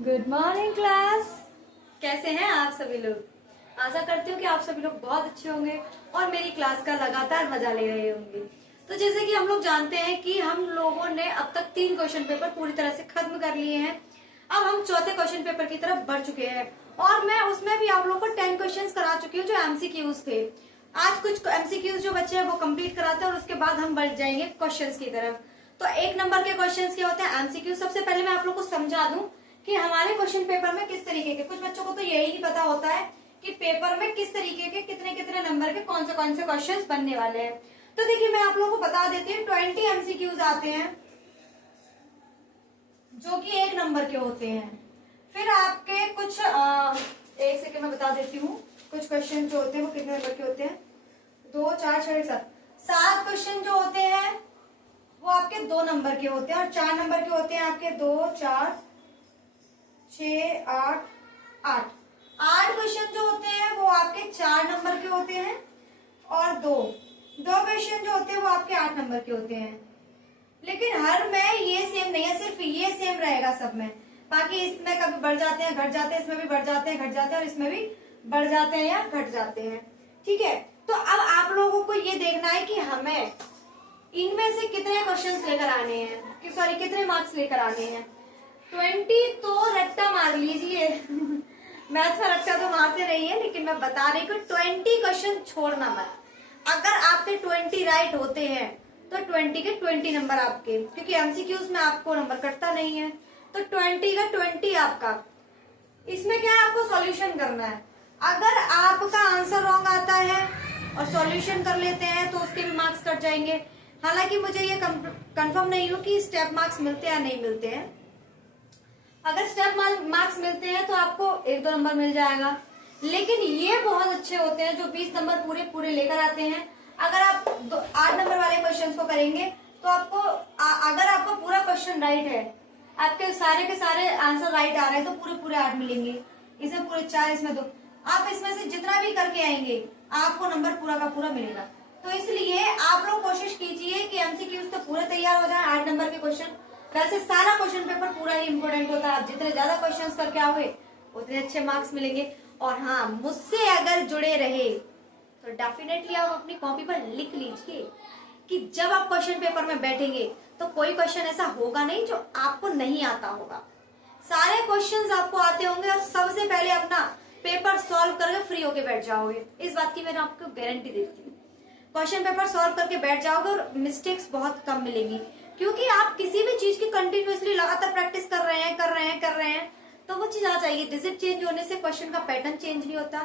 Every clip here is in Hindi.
Good morning class. कैसे हैं आप सभी लोग। आशा करती हूँ कि आप सभी लोग बहुत अच्छे होंगे और मेरी क्लास का लगातार मजा ले रहे होंगे। तो जैसे कि हम लोग जानते हैं कि हम लोगों ने अब तक 3 क्वेश्चन पेपर पूरी तरह से खत्म कर लिए हैं। अब हम चौथे क्वेश्चन पेपर की तरफ बढ़ चुके हैं और मैं उसमें भी आप लोगों को 10 क्वेश्चन करा चुकी हूँ जो एमसीक्यूज थे। आज कुछ एमसीक्यूज जो बच्चे हैं वो कंप्लीट कराते हैं और उसके बाद हम बढ़ जाएंगे क्वेश्चंस की तरफ। तो 1 नंबर के क्वेश्चंस क्या होते हैं, एमसीक्यू। सबसे पहले मैं आप लोग को समझा दूं कि हमारे क्वेश्चन पेपर में किस तरीके के, कुछ बच्चों को तो यही नहीं पता होता है कि पेपर में किस तरीके के कितने कितने नंबर के कौन से क्वेश्चंस बनने वाले हैं। तो देखिए मैं आप लोगों को बता देती हूँ 20 एमसीक्यूज आते हैं जो कि 1 नंबर के होते हैं। फिर आपके कुछ एक सेकेंड में बता देती हूँ कुछ क्वेश्चन जो होते हैं वो कितने नंबर के होते हैं। 2 4 6 7 क्वेश्चन जो होते हैं वो आपके 2 नंबर के होते हैं और 4 नंबर के होते हैं आपके 2 4 6 8 8 क्वेश्चन जो होते हैं वो आपके 4 नंबर के होते हैं और दो क्वेश्चन जो होते हैं वो आपके 8 नंबर के होते हैं। लेकिन हर में ये सेम नहीं है, सिर्फ ये सेम रहेगा सब में। बाकी इसमें कभी बढ़ जाते हैं घट जाते हैं, इसमें भी बढ़ जाते हैं घट जाते हैं और इसमें भी बढ़ जाते हैं या घट जाते हैं। ठीक है, तो अब आप लोगों को ये देखना है कि हमें इनमें से कितने क्वेश्चंस लेकर आने हैं, कि सॉरी कितने मार्क्स लेकर आने हैं। 20 तो रट्टा मार लीजिए मैथ्स का रट्टा तो मारते नहीं है, लेकिन मैं बता रही हूँ 20 क्वेश्चन छोड़ना मत। अगर आपके 20 राइट होते हैं तो 20 के 20 नंबर आपके, क्योंकि एमसीक्यूज में आपको नंबर कटता नहीं है, तो 20 का 20 आपका। इसमें क्या है, आपको सॉल्यूशन करना है। अगर आपका आंसर रॉन्ग आता है और सॉल्यूशन कर लेते हैं तो उसके भी मार्क्स कट जाएंगे। हालांकि मुझे ये कंफर्म नहीं हो कि स्टेप मार्क्स मिलते हैं या नहीं मिलते हैं। अगर स्टेप मार्क्स मिलते हैं तो आपको 1-2 नंबर मिल जाएगा, लेकिन ये बहुत अच्छे होते हैं जो 20 नंबर पूरे पूरे लेकर आते हैं। अगर आप 8 नंबर वाले क्वेश्चन को करेंगे तो आपको अगर आपका पूरा क्वेश्चन राइट है, आपके सारे के सारे आंसर राइट आ रहे हैं तो पूरे पूरे 8 मिलेंगे। इसमें पूरे 4, इसमें 2, आप इसमें से जितना भी करके आएंगे आपको नंबर पूरा का पूरा मिलेगा। तो इसलिए आप लोग कोशिश कीजिए कि एमसीक्यूज तो पूरे तैयार हो जाए, 8 नंबर के क्वेश्चन। वैसे सारा क्वेश्चन पेपर पूरा ही इंपोर्टेंट होता है। आप जितने ज्यादा क्वेश्चंस करके आओगे उतने अच्छे मार्क्स मिलेंगे। और हाँ, मुझसे अगर जुड़े रहे तो डेफिनेटली आप अपनी कॉपी पर लिख लीजिए कि जब आप क्वेश्चन पेपर में बैठेंगे तो कोई क्वेश्चन ऐसा होगा नहीं जो आपको नहीं आता होगा। सारे क्वेश्चंस आपको आते होंगे और सबसे पहले अपना पेपर सॉल्व करके फ्री होके बैठ जाओगे। इस बात की मैं आपको गारंटी देती हूँ। क्वेश्चन पेपर सॉल्व करके बैठ जाओगे और मिस्टेक्स बहुत कम मिलेंगी, क्योंकि आप किसी भी चीज की कंटिन्यूअसली लगातार प्रैक्टिस कर रहे हैं तो वो चीज आ जाएगी। डिजिट चेंज होने से क्वेश्चन का पैटर्न चेंज नहीं होता,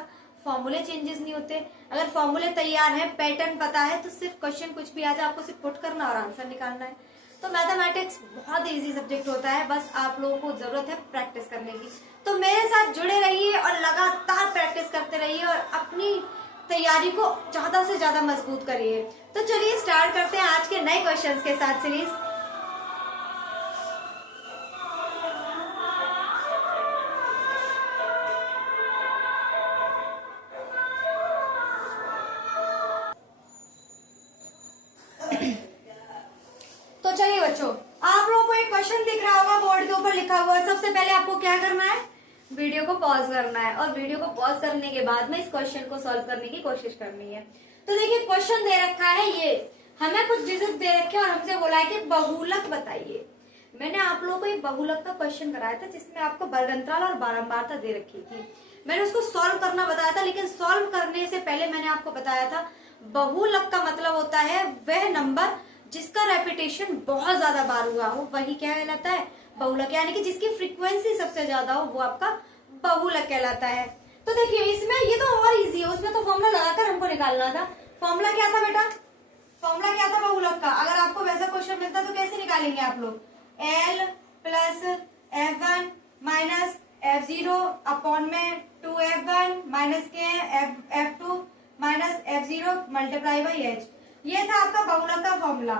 फॉर्मूले चेंजेस नहीं होते। अगर फॉर्मूले तैयार है, पैटर्न पता है, तो सिर्फ क्वेश्चन कुछ भी आ जाए आपको सिर्फ पुट करना और आंसर निकालना है। तो मैथमेटिक्स बहुत इजी सब्जेक्ट होता है, बस आप लोगों को जरूरत है प्रैक्टिस करने की। तो मेरे साथ जुड़े रहिए और लगातार प्रैक्टिस करते रहिए और अपनी तैयारी को ज्यादा से ज्यादा मजबूत करिए। तो चलिए स्टार्ट करते हैं आज के नए क्वेश्चंस के साथ सीरीज। तो चलिए बच्चों, आप लोगों को एक क्वेश्चन दिख रहा होगा बोर्ड के ऊपर लिखा हुआ। सबसे पहले आपको क्या करना है, वीडियो को पॉज करना है और वीडियो को पॉज करने के बाद में इस क्वेश्चन को सॉल्व करने की कोशिश करनी है। तो देखिए क्वेश्चन दे रखा है, ये हमें कुछ डिजिट दे रखे और हमसे बोला है कि बहुलक बताइए। मैंने आप लोगों को एक बहुलक का क्वेश्चन कराया था जिसमें आपको वर्गंतराल और बारंबारता दे रखी थी। मैंने उसको सॉल्व करना बताया था, लेकिन सॉल्व करने से पहले मैंने आपको बताया था बहुलक का मतलब होता है वह नंबर जिसका रेपिटेशन बहुत ज्यादा बार हुआ हो, वही क्या कहलाता है, बहुलक। यानी कि जिसकी फ्रीक्वेंसी सबसे ज्यादा हो वो आपका बहुलक कहलाता है। तो देखिए इसमें ये तो और इजी है, उसमें तो फॉर्मूला लगाकर हमको निकालना था। फॉर्मूला क्या था बेटा, फॉर्मूला क्या था बहुलक का। अगर आपको वैसा क्वेश्चन मिलता तो कैसे निकालेंगे आप लोग, L plus F1 minus F0 upon में 2F1 माइनस के F2 minus F0 multiply by H। ये था आपका बहुलक का फॉर्मूला।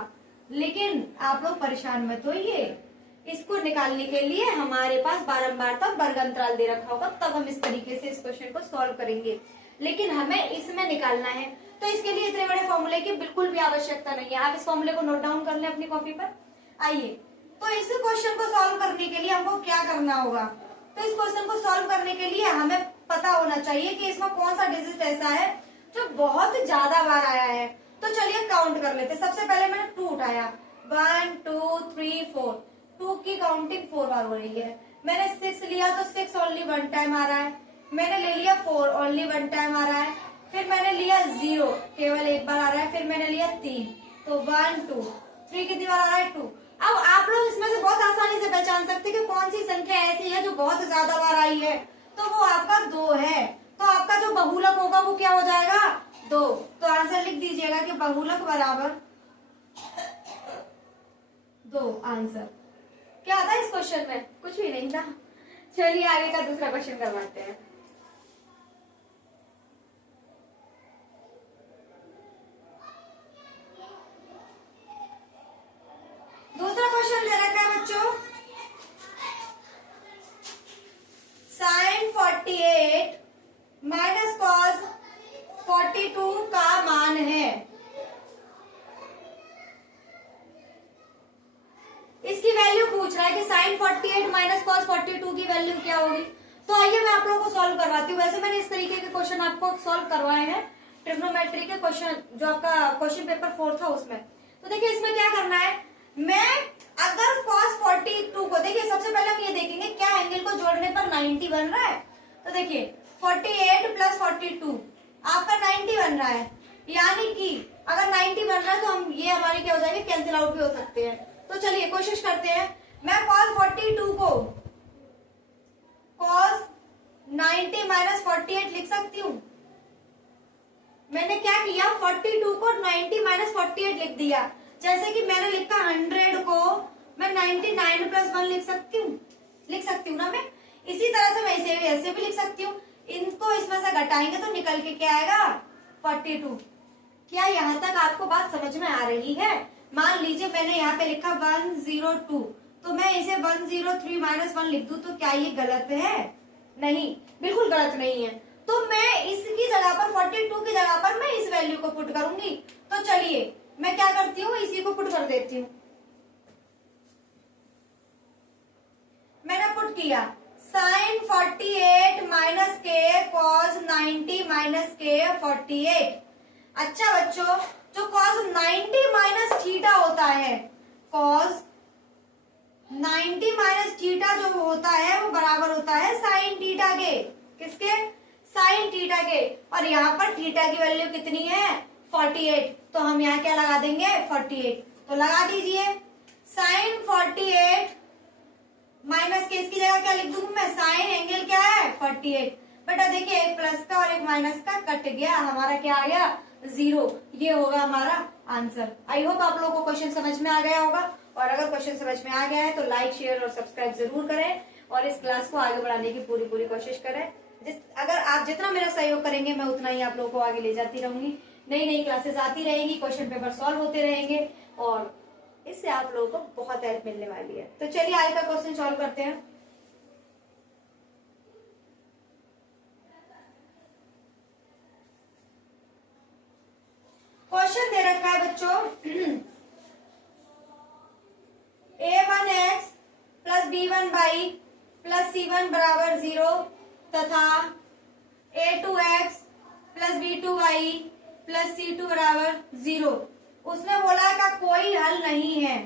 लेकिन आप लोग परेशान मत होइए, इसको निकालने के लिए हमारे पास बारंबारता और वर्गंतराल दे रखा होगा, तब हम इस तरीके से इस क्वेश्चन को सॉल्व करेंगे। लेकिन हमें इसमें निकालना है, तो इसके लिए इतने बड़े फॉर्मूले की बिल्कुल भी आवश्यकता नहीं है। आप इस फॉर्मूले को नोट डाउन कर लें अपनी कॉपी पर। आइए, तो इस क्वेश्चन को सॉल्व करने के लिए हमको क्या करना होगा, तो इस क्वेश्चन को सॉल्व करने के लिए हमें पता होना चाहिए कि इसमें कौन सा डिजिट ऐसा है जो बहुत ज्यादा बार आया है। तो चलिए काउंट कर लेते। सबसे पहले मैंने 2 उठाया, 1 2 3 4, 2 की काउंटिंग 4 बार हो रही है। मैंने 6 लिया तो 6 ओनली 1 टाइम आ रहा है। मैंने ले लिया 4 ओनली 1 टाइम आ रहा है। फिर मैंने लिया 0 केवल 1 बार आ रहा है। फिर मैंने लिया 3 तो 1 2 3 कितनी बार आ रहा है 2। अब आप लोग इसमें से बहुत आसानी से पहचान सकते हैं कि कौन सी संख्या ऐसी है जो बहुत ज्यादा बार आई है, तो वो आपका 2 है। तो आपका जो बहुलक होगा वो क्या हो जाएगा 2। तो आंसर लिख दीजिएगा कि बहुलक बराबर 2 आंसर। क्या था इस क्वेश्चन में? कुछ भी नहीं था। चलिए आगे का दूसरा क्वेश्चन करवाते हैं। दूसरा क्वेश्चन दे रखा है बच्चों, sin 48 माइनस कॉस 42 का मान है। इसकी वैल्यू पूछ रहा है कि sin 48 माइनस कॉस 42 की वैल्यू क्या होगी। तो आइए मैं आप लोगों को सॉल्व करवाती हूँ। वैसे मैंने इस तरीके के क्वेश्चन आपको सॉल्व करवाए हैं ट्रिग्नोमेट्री के क्वेश्चन, जो आपका क्वेश्चन पेपर 4 था उसमें। तो देखिए इसमें क्या करना है, मैं अगर cos 42 को, देखिए सबसे पहले हम ये देखेंगे क्या एंगल को जोड़ने पर 90 बन रहा है। तो देखिए 48 प्लस 42 आपका 90 बन रहा है, यानी कि अगर 90 बन रहा है तो हम ये हमारे क्या हो जाएंगे, कैंसिल आउट भी हो सकते हैं। तो चलिए कोशिश करते हैं। मैं cos 42 को cos 90 माइनस 48 लिख सकती हूँ। मैंने क्या किया, 42 को 90 माइनस 48 लिख दिया। जैसे कि मैंने लिखा 100 को मैं 99 प्लस 1 लिख सकती हूँ ना मैं। इसी तरह से मैं इसे भी ऐसे भी लिख सकती हूँ। इनको इसमें से घटाएंगे तो निकल के क्या आएगा 42। क्या यहाँ तक आपको बात समझ में आ रही है? मान लीजिए मैंने यहाँ पे लिखा 102, तो मैं इसे 103 माइनस 1 लिख दूं तो क्या ये गलत है? नहीं, बिल्कुल गलत नहीं है। तो मैं इसकी जगह पर 42 की जगह पर मैं इस वैल्यू को पुट करूंगी। तो चलिए मैं क्या करती हूँ, इसी को पुट कर देती हूँ। मैंने पुट किया sin 48 माइनस के cos 90 माइनस के 48। अच्छा बच्चों, जो cos 90 माइनस थीटा होता है, cos 90 माइनस थीटा जो होता है वो बराबर होता है sin थीटा के। किसके? sin थीटा के। और यहाँ पर थीटा की वैल्यू कितनी है 48, तो हम यहाँ क्या लगा देंगे 48। तो लगा दीजिए sin 48 माइनस के, इसकी जगह क्या लिख दूंगी मैं, साइन एंगल क्या है 48। बेटा देखिए एक प्लस का और एक माइनस का कट गया, हमारा क्या आ गया 0। ये होगा हमारा आंसर। आई होप आप लोगों को क्वेश्चन समझ में आ गया होगा। और अगर क्वेश्चन समझ में आ गया है तो लाइक शेयर और सब्सक्राइब जरूर करें और इस क्लास को आगे बढ़ाने की पूरी कोशिश करें। अगर आप जितना मेरा सहयोग करेंगे मैं उतना ही आप लोगों को आगे ले जाती रहूंगी। नई क्लासेस आती रहेंगी, क्वेश्चन पेपर सॉल्व होते रहेंगे और इससे आप लोगों को बहुत हेल्प मिलने वाली है। तो चलिए आज का क्वेश्चन सॉल्व करते हैं। क्वेश्चन दे रखा है बच्चों a1x plus b1y plus c1 बराबर 0 तथा a2x plus b2y plus c2 बराबर 0। उसने बोला का कोई हल नहीं है।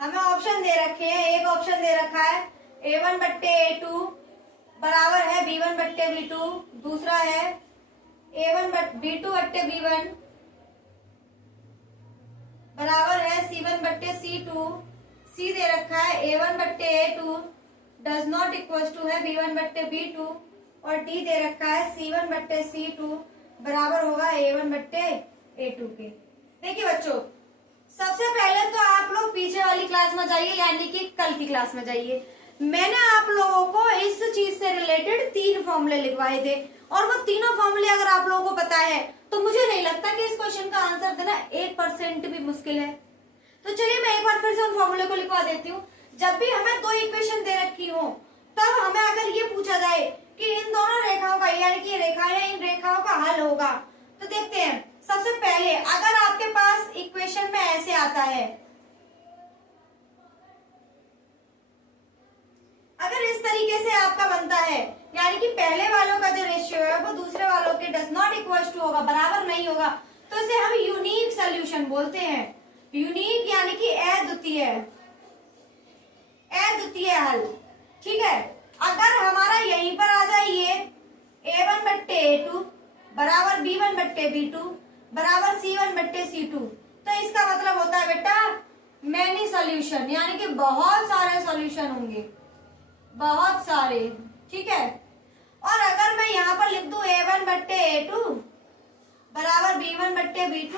हमें ऑप्शन दे रखे हैं। एक ऑप्शन दे रखा है a1 बट्टे a2 बराबर है b1 बट्टे b2। दूसरा है b2 बट्टे b1 बराबर है c1 बट्टे c2। सी दे रखा है a1 बट्टे a2 does not equal to है b1 बट्टे b2। और डी दे रखा है c1 बट्टे c2 बराबर होगा a1 बट्टे a2 के। देखिए बच्चों, सबसे पहले तो आप लोग पीछे वाली क्लास में जाइए, यानी कि कल की क्लास में जाइए। मैंने आप लोगों को इस चीज से रिलेटेड 3 फॉर्मूले लिखवाए थे और वो तीनों फॉर्मूले अगर आप लोगों को पता है तो मुझे नहीं लगता कि इस क्वेश्चन का आंसर देना 1% भी मुश्किल है। तो चलिए मैं एक बार फिर से उन फॉर्मूले को लिखवा देती हूँ। जब भी हमें 2 इक्वेशन दे रखी हो तब हमें अगर ये पूछा जाए कि इन दोनों रेखाओं का, यानी कि रेखा या इन रेखाओं का हल होगा, तो देखते हैं। सबसे पहले अगर आपके पास इक्वेशन में ऐसे आता है, यानी कि पहले वालों का जो रेशियो है वो दूसरे वालों के डज नॉट इक्वल टू होगा, बराबर नहीं होगा, तो इसे हम यूनिक सोल्यूशन बोलते हैं। यूनिक यानी कि अद्वितीय, अद्वितीय हल। ठीक है, अगर हमारा यहीं पर आ जाइए a1 बट्टे a2 बराबर b1 बट्टे b2 बराबर c1 बट्टे c2, तो इसका मतलब होता है बेटा मैनी सॉल्यूशन, यानी कि बहुत सारे सॉल्यूशन होंगे, बहुत सारे। ठीक है, और अगर मैं यहाँ पर लिख दूं a1 बट्टे a2 बराबर b1 बट्टे b2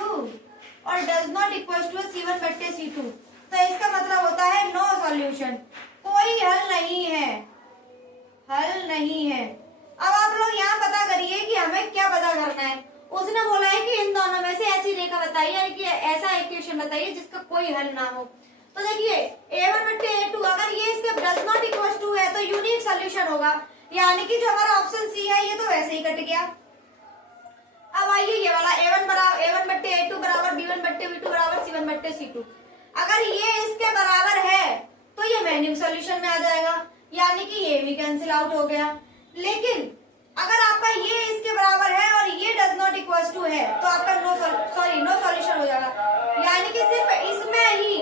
और does not equal to c1 बट्टे c2, तो इसका मतलब होता है नो सॉल्यूशन, कोई हल नहीं है, हल नहीं है। अब आप लोग यहाँ पता करिए कि हमें क्या पता करना है। उसने बोला है कि इन दोनों में से ऐसी रेखा बताइए, यानी कि ऐसा इक्वेशन बताइए जिसका कोई हल ना हो। तो देखिए a1 बट्टे a2 अगर ये इसके डज नॉट इक्वल टू है तो यूनिक सॉल्यूशन होगा, यानी कि जो हमारा ऑप्शन सी है ये तो वैसे ही कट गया। अब आइए ये वाला a1 बट्टे a2 बराबर b1 बट्टे b2 बराबर c1 बट्टे c2, अगर ये इसके बराबर है तो ये मैनिम सॉल्यूशन में आ जाएगा, यानी कि ये भी कैंसिल आउट हो गया। लेकिन अगर आपका ये इसके बराबर है और ये डज नॉट इक्वल टू है तो आपका नो सॉल्यूशन हो जाएगा, यानी कि सिर्फ इसमें ही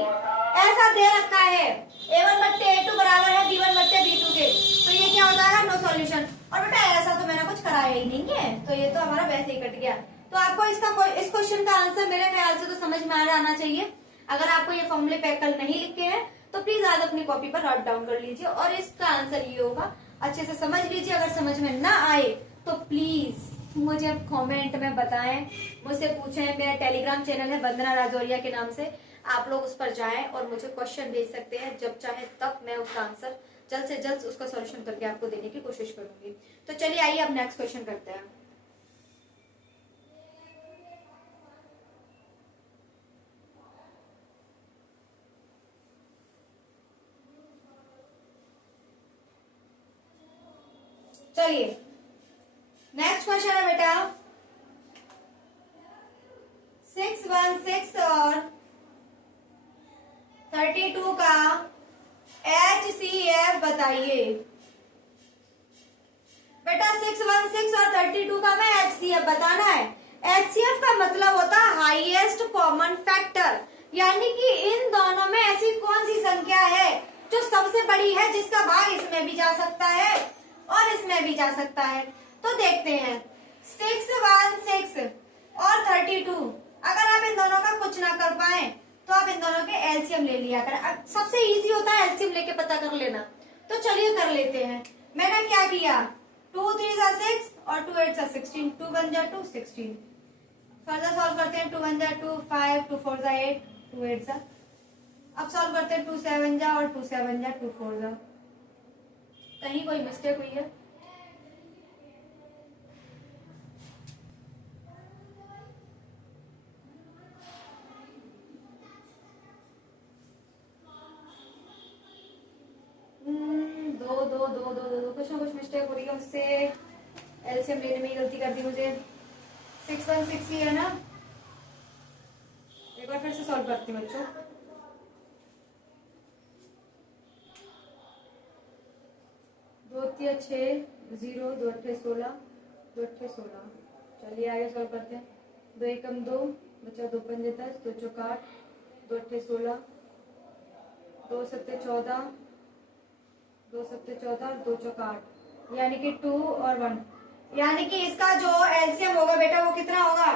ऐसा दे रखा है a1 बट्टे a2 बराबर है b1 बट्टे b2 के, तो ये क्या हो जाएगा नो सॉल्यूशन। और बेटा ऐसा तो मैंने कुछ कराया ही नहीं है, तो ये तो हमारा वैसे ही कट गया। तो आपको इस क्वेश्चन का आंसर मेरे ख्याल से तो समझ में आ जाना चाहिए। अगर आपको ये फॉर्मूले पैक कल नहीं लिखे हैं तो प्लीज आज अपनी कॉपी पर नोट डाउन कर लीजिए और इसका आंसर ये होगा, अच्छे से समझ लीजिए। अगर समझ में ना आए तो प्लीज मुझे कमेंट में बताएं, मुझसे पूछें। मेरा टेलीग्राम चैनल है वंदना राजौरिया के नाम से, आप लोग उस पर जाएं और मुझे क्वेश्चन भेज सकते हैं, जब चाहे तब मैं उसका आंसर जल्द से जल्द उसका सॉल्यूशन करके आपको देने की कोशिश करूंगी। तो चलिए आइए अब नेक्स्ट क्वेश्चन करते हैं। चलिए नेक्स्ट क्वेश्चन है बेटा 616 और 32 का HCF बताइए। बेटा 616 और 32 का मैं HCF बताना है। HCF का मतलब होता है हाईएस्ट कॉमन फैक्टर, यानी कि इन दोनों में ऐसी कौन सी संख्या है जो सबसे बड़ी है, जिसका भाग इसमें भी जा सकता है और इसमें भी जा सकता है। तो देखते हैं 616 और 32, अगर आप इन दोनों का कुछ ना कर पाए तो आप इन दोनों के एलसीएम ले लिया करें। सबसे इजी होता है एलसीएम लेके पता कर लेना, तो चलिए कर लेते हैं। मैंने क्या किया 2 3 जा 6 और 2 8 जा 16, 2 1 जा 2 16। फर्दर सॉल्व करते हैं 2 1 जा 2 5, 2 4 जा 8, 2 8 जा। अब सॉल्व करते हैं 2 7 जा और 2 7 जा 2 4 जा। कहीं कोई मिस्टेक हुई है? दो कुछ ना कुछ मिस्टेक हो रही है मुझसे, एलसीएम लेने में ही गलती कर दी मुझे। 616 ही है ना, एक बार फिर से सॉल्व करती हूँ बच्चों। दो 6 0 2 8 16 2 8 16। चलिए आगे सॉल्व करते हैं। 2 1 2 बचा 2 5 10 2 4 8 2 8 16 2 7 14 2 7 14 2 4 8, यानी कि 2 और 1, यानी कि इसका जो एलसीएम होगा बेटा वो कितना होगा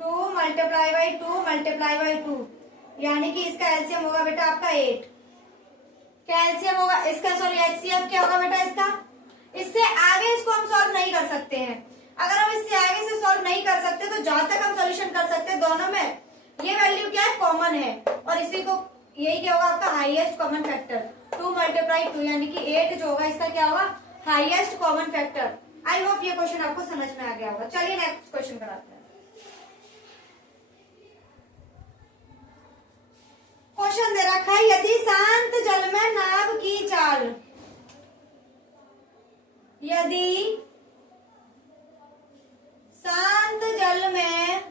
2 मल्टीप्लाई बाई 2 मल्टीप्लाई बाई 2, यानी कि इसका एलसीएम होगा बेटा आपका 8। क्या एलसीएम होगा इसका, सॉरी एचसीएफ क्या होगा बेटा इसका। इससे आगे इसको हम सॉल्व नहीं कर सकते हैं। अगर हम इससे आगे से सॉल्व नहीं कर सकते तो जहां तक हम सॉल्यूशन कर सकते हैं दोनों में ये वैल्यू क्या है कॉमन है, और इसी को यही क्या होगा आपका हाईएस्ट कॉमन फैक्टर 2 मल्टीप्लाई 2, यानी कि 8 जो होगा इसका क्या होगा highest common factor. I hope ये क्वेश्चन आपको समझ में आ गया होगा। चलिए नेक्स्ट क्वेश्चन कराते हैं। क्वेश्चन दे रखा है यदि शांत जल में नाव की चाल, यदि शांत जल में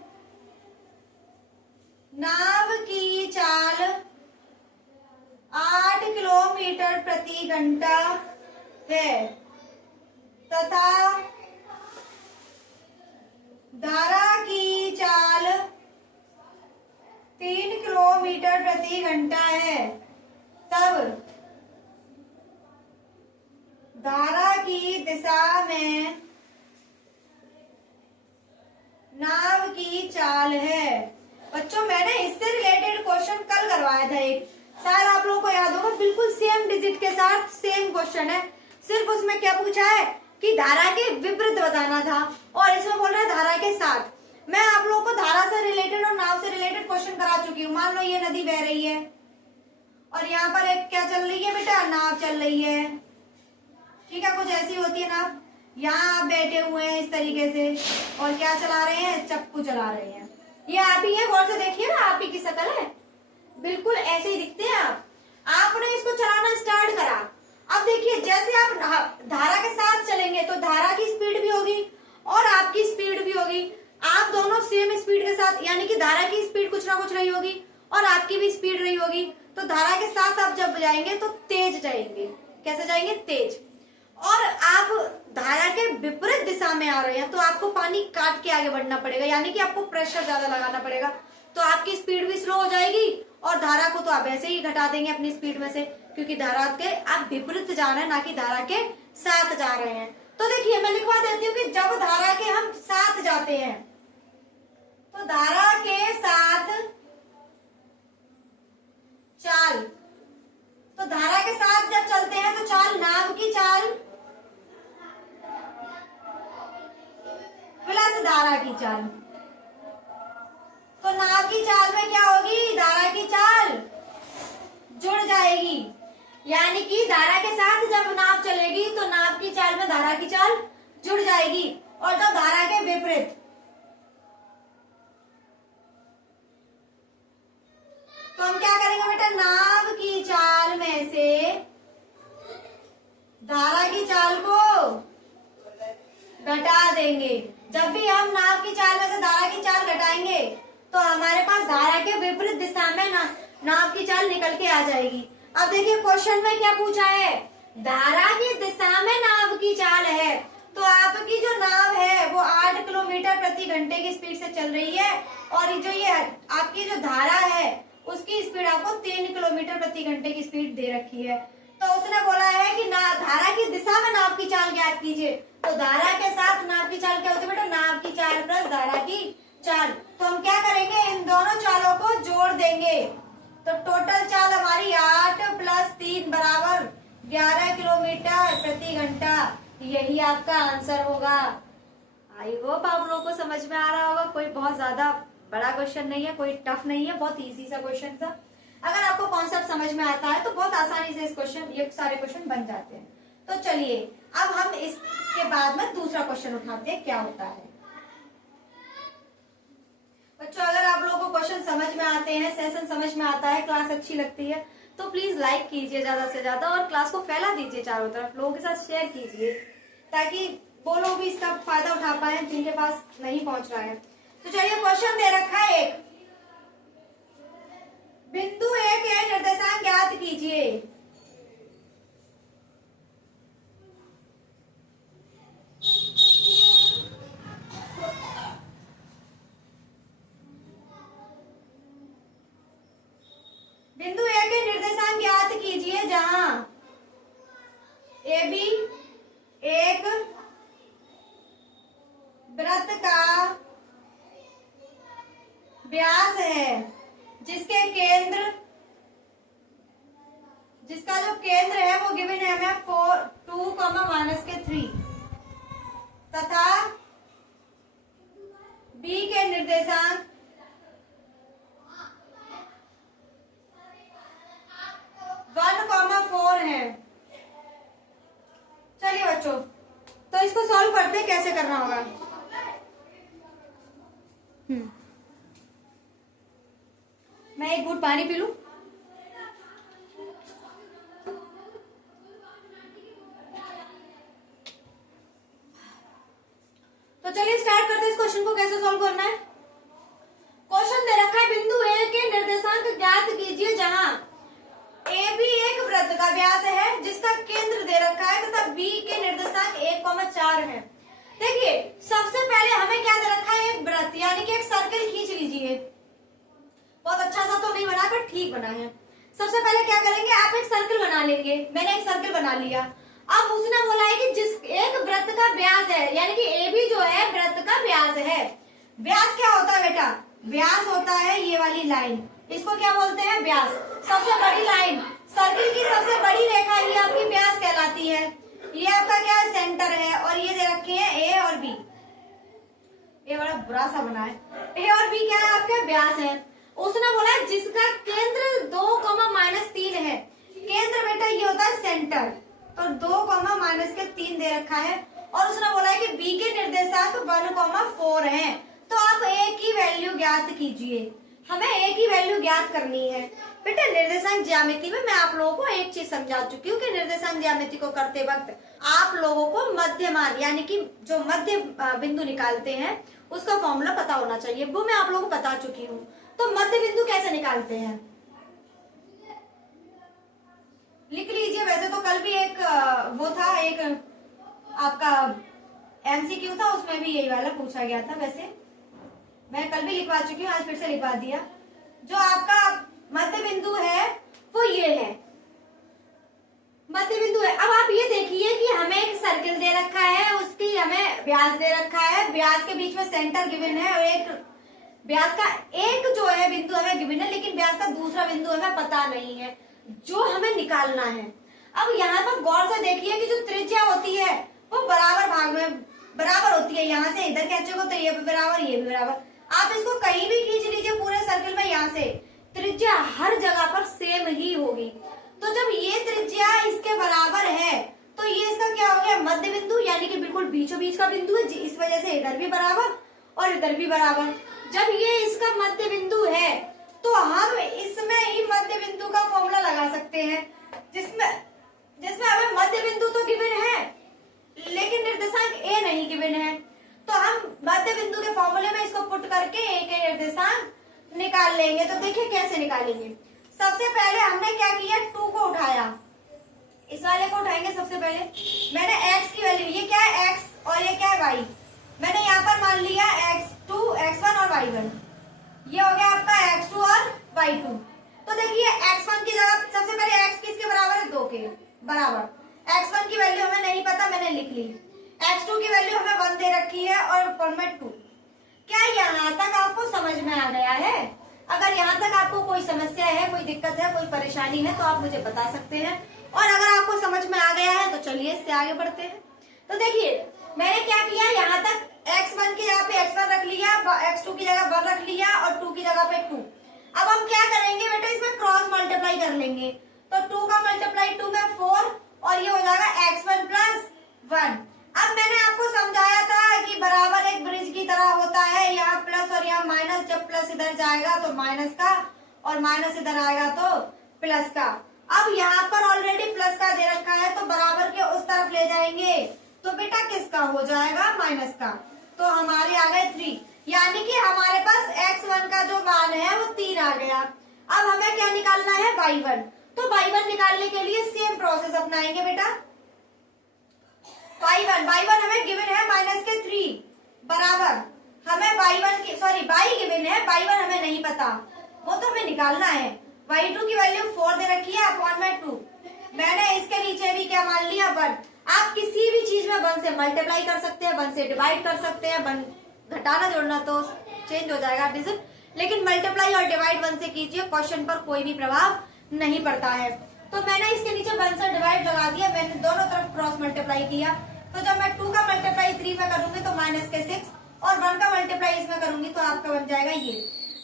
नाव की चाल 8 किलोमीटर प्रति घंटा है तथा धारा की चाल 3 किलोमीटर प्रति घंटा है, तब धारा की दिशा में नाव की चाल है। बच्चों मैंने इससे रिलेटेड क्वेश्चन कल करवाया था एक, शायद आप लोगों को याद होगा, बिल्कुल सेम डिजिट के साथ सेम क्वेश्चन है, सिर्फ उसमें क्या पूछा है कि धारा के विपरीत बताना था, और इसमें बोल रहा है धारा के साथ। मैं आप लोगों को धारा से रिलेटेड और नाव से रिलेटेड क्वेश्चन करा चुकी हूँ। मान लो ये नदी बह रही है और यहाँ पर एक क्या चल रही है बेटा, नाव चल रही है, ठीक है, कुछ ऐसी होती है नाव। यहाँ आप बैठे हुए हैं इस तरीके से और क्या चला रहे हैं, चप्पू चला रहे हैं। ये आप ही है, गौर से देखिए ना, आप ही की शक्ल है, बिल्कुल ऐसे ही दिखते हैं आप। आपने इसको चलाना स्टार्ट करा, अब देखिए जैसे आप धारा के साथ चलेंगे तो धारा की स्पीड भी होगी और आपकी स्पीड भी होगी, आप दोनों सेम स्पीड के साथ, यानी कि धारा की स्पीड कुछ ना कुछ रही होगी और आपकी भी स्पीड रही होगी, तो धारा के साथ आप जब जाएंगे तो तेज जाएंगे। कैसे जाएंगे, तेज। और आप धारा के विपरीत दिशा में आ रहे हैं तो आपको पानी काट के आगे बढ़ना पड़ेगा, यानी कि आपको प्रेशर ज्यादा लगाना पड़ेगा, तो आपकी स्पीड भी स्लो हो जाएगी और धारा को तो आप ऐसे ही घटा देंगे अपनी स्पीड में से, क्योंकि धारा के आप विपरीत जा रहे हैं, ना कि धारा के साथ जा रहे हैं। तो देखिए मैं लिखवा देती हूँ कि जब धारा के हम साथ जाते हैं तो धारा के साथ चाल, तो धारा के साथ जब चलते हैं तो चाल, नाव की चाल प्लस धारा की चाल, तो नाव की चाल में क्या होगी, धारा की चाल जुड़ जाएगी, यानी कि धारा के साथ जब नाव चलेगी तो नाव की चाल में धारा की चाल जुड़ जाएगी, और जब धारा के विपरीत तो हम क्या करेंगे बेटा, नाव की चाल में से धारा की चाल को घटा देंगे। जब भी हम नाव की चाल में से धारा की चाल घटाएंगे तो हमारे पास धारा के विपरीत दिशा में नाव की चाल निकल के आ जाएगी। अब देखिए क्वेश्चन में क्या पूछा है, धारा की दिशा में नाव की चाल है, तो आपकी जो नाव है वो 8 किलोमीटर प्रति घंटे की स्पीड से चल रही है, और जो ये आपकी जो धारा है उसकी स्पीड आपको 3 किलोमीटर प्रति घंटे की स्पीड दे रखी है। तो उसने बोला है कि धारा की दिशा में नाव की चाल ज्ञात कीजिए, तो धारा के साथ नाव की चाल क्या होती है बेटा, नाव की चाल प्लस धारा की चाल। तो हम क्या करेंगे, इन दोनों चालों को जोड़ देंगे, तो टोटल चाल हमारी 8 + 3 बराबर 11 किलोमीटर प्रति घंटा। यही आपका आंसर होगा। आई होप आप लोगों को समझ में आ रहा होगा। कोई बहुत ज्यादा बड़ा क्वेश्चन नहीं है, कोई टफ नहीं है, बहुत इजी सा क्वेश्चन था। अगर आपको कॉन्सेप्ट समझ में आता है तो बहुत आसानी से इस क्वेश्चन, ये सारे क्वेश्चन बन जाते हैं। तो चलिए अब हम इसके बाद में दूसरा क्वेश्चन उठाते हैं, क्या होता है। बच्चों अगर आप लोगों को क्वेश्चन समझ में आते हैं, सेशन समझ में आता है, क्लास अच्छी लगती है तो प्लीज लाइक कीजिए ज्यादा से ज्यादा, और क्लास को फैला दीजिए चारों तरफ, लोगों के साथ शेयर कीजिए, ताकि वो लोग भी इसका फायदा उठा पाए जिनके पास नहीं पहुंच रहा है। तो चलिए क्वेश्चन दे रखा है एक, बिंदु ए के निर्देशांक ज्ञात कीजिए। बिंदु ए के निर्देशांक ज्ञात कीजिए जहां ए बी एक वृत्त का व्यास है, जिसका जो केंद्र है वो गिवन है हमें 2, -3 तथा बी के निर्देशांक 1, 4 है। चलिए बच्चों तो इसको सॉल्व करते हैं, कैसे करना होगा। मैं एक घूंट पानी पी लूं। तो चलिए स्टार्ट करते हैं इस क्वेश्चन को कैसे सॉल्व करना है। क्वेश्चन दे रखा है बिंदु ए के निर्देशांक ज्ञात कीजिए जहां ए बी एक वृत्त का व्यास है जिसका केंद्र दे रखा है तथा बी आती है, यानी कि एक सर्कल खींच लीजिए। बहुत अच्छा सा तो नहीं बना पर ठीक बना है। सबसे पहले क्या करेंगे, आप एक सर्कल बना लेंगे। मैंने एक सर्कल बना लिया। अब उसने बोला है कि जिस एक वृत्त का व्यास है, यानी कि ए बी जो है वृत्त का व्यास है। व्यास क्या होता है बेटा, व्यास होता है ये वाली लाइन, इसको क्या बोलते हैं, व्यास। सबसे बड़ी लाइन, सर्कल की सबसे बड़ी रेखा ये आपकी व्यास कहलाती है। ये आपका क्या है, सेंटर है, और ये दे रखे हैं ए और बी। ये बड़ा बुरा सा बना है। ए और बी क्या है, आपका व्यास है। उसने बोला जिसका केंद्र 2,-3 है। केंद्र बेटा ये होता है सेंटर, तो 2,-3 दे रखा है। और उसने बोला है कि बी के निर्देशांक 1,4 हैं। तो आप ए की वैल्यू ज्ञात कीजिए। हमें ए की वैल्यू ज्ञात करनी है। बेटा निर्देशांक ज्यामिति में मैं आप लोगों को एक चीज समझा चुकी हूँ कि निर्देशांक ज्यामिति को करते वक्त आप लोगों को मध्यमान यानी कि जो मध्य बिंदु निकालते हैं उसका फॉर्मूला पता होना चाहिए, वो मैं आप लोगों को बता चुकी हूँ। तो मध्य बिंदु कैसे निकालते हैं लिख लीजिए। वैसे तो कल भी एक वो था, एक आपका एमसीक्यू था, उसमें भी यही वाला पूछा गया था। वैसे मैं कल भी लिखवा चुकी हूँ, आज फिर से लिखवा दिया। जो आपका मध्य बिंदु है वो ये है, मध्य बिंदु है। अब आप ये देखिए कि हमें एक सर्कल दे रखा है, उसकी हमें व्यास दे रखा है, व्यास के बीच में सेंटर गिवन है, और एक व्यास का एक जो है बिंदु हमें गिवन है, लेकिन व्यास का दूसरा बिंदु हमें पता नहीं है, जो हमें निकालना है। अब यहाँ पर गौर से देखिए कि जो त्रिज्या होती है वो बराबर भाग में बराबर होती है। यहाँ से इधर खींचोगे तो ये भी बराबर, ये भी बराबर। आप इसको कहीं भी खींच लीजिए पूरे सर्कल में, यहाँ से त्रिज्या हर जगह पर सेम ही होगी। तो जब ये त्रिज्या इसके बराबर है तो ये इसका क्या हो गया, मध्य बिंदु, यानी कि बिल्कुल बीचों बीच का बिंदु है। इस वजह से इधर भी बराबर और इधर भी बराबर। जब ये इसका मध्य बिंदु है तो हम इसमें ही मध्य बिंदु का फॉर्मूला लगा सकते हैं, जिसमें हमें मध्य बिंदु तो गिवन है लेकिन निर्देशांक ए नहीं गिवन है। तो हम मध्य बिंदु के फॉर्मूले में इसको पुट करके ए के निर्देशांक निकाल लेंगे। तो देखिए कैसे निकालेंगे। सबसे पहले हमने क्या किया, 2 को उठाया, इस वाले को उठाएंगे। सबसे पहले मैंने x की वैल्यू, ये क्या है x और ये क्या है y, मैंने यहाँ पर मान लिया x2, x1 और y1। ये हो गया आपका x2 और y2। तो देखिए x1 की जगह सबसे पहले x किसके बराबर है, 2 के बराबर। x1 की वैल्यू हमें नहीं पता, मैंने लिख ली। x2 की वैल्यू हमें 1 दे रखी है और 1/2। क्या यहाँ तक आपको समझ में आ गया है? अगर यहाँ तक आपको कोई समस्या है, कोई दिक्कत है, कोई परेशानी है तो आप मुझे बता सकते हैं, और अगर आपको समझ में आ गया है तो चलिए इससे आगे बढ़ते हैं। तो देखिए मैंने क्या किया, यहाँ तक x1 की जगह पे x1 रख लिया, x2 की जगह 1 रख लिया और 2 की जगह पे 2। अब हम क्या करेंगे बेटा, इसमें क्रॉस मल्टीप्लाई कर लेंगे। तो 2 का मल्टीप्लाई 2 में 4 और ये हो जाएगा x1 + 1। अब मैंने आपको समझाया था कि बराबर एक ब्रिज की तरह होता है, यहाँ प्लस और यहाँ माइनस। जब प्लस इधर जाएगा तो माइनस का, और माइनस इधर आएगा तो प्लस का। अब यहाँ पर ऑलरेडी प्लस का दे रखा है तो बराबर के उस तरफ ले जाएंगे तो बेटा किसका हो जाएगा, माइनस का। तो हमारे आ गए 3, यानी कि हमारे पास x1 का जो मान है वो 3 आ गया। अब हमें क्या निकालना है, y1। तो y1 निकालने के लिए सेम प्रोसेस अपनाएंगे बेटा। y1 हमें गिवन है -3 बराबर, हमें y गिवन है, y1 हमें नहीं पता, वो तो हमें निकालना है। y2 की वैल्यू 4 दे रखी है अपॉन 2। मैंने इसके नीचे भी क्या मान लिया, 1। आप किसी भी चीज में 1 से मल्टीप्लाई कर सकते हैं, 1 से डिवाइड कर सकते हैं। 1 घटाना जोड़ना तो चेंज हो जाएगा डिजिट, लेकिन मल्टीप्लाई और डिवाइड 1 से कीजिए, क्वेश्चन पर कोई भी प्रभाव नहीं पड़ता है। तो मैंने इसके नीचे 1 से डिवाइड लगा दिया, मैंने दोनों तरफ क्रॉस मल्टीप्लाई किया। तो जब मैं 2 का मल्टीप्लाई 3 में करूंगी तो -6 और 1 का मल्टीप्लाई इसमें करूंगी तो आपका बन जाएगा ये।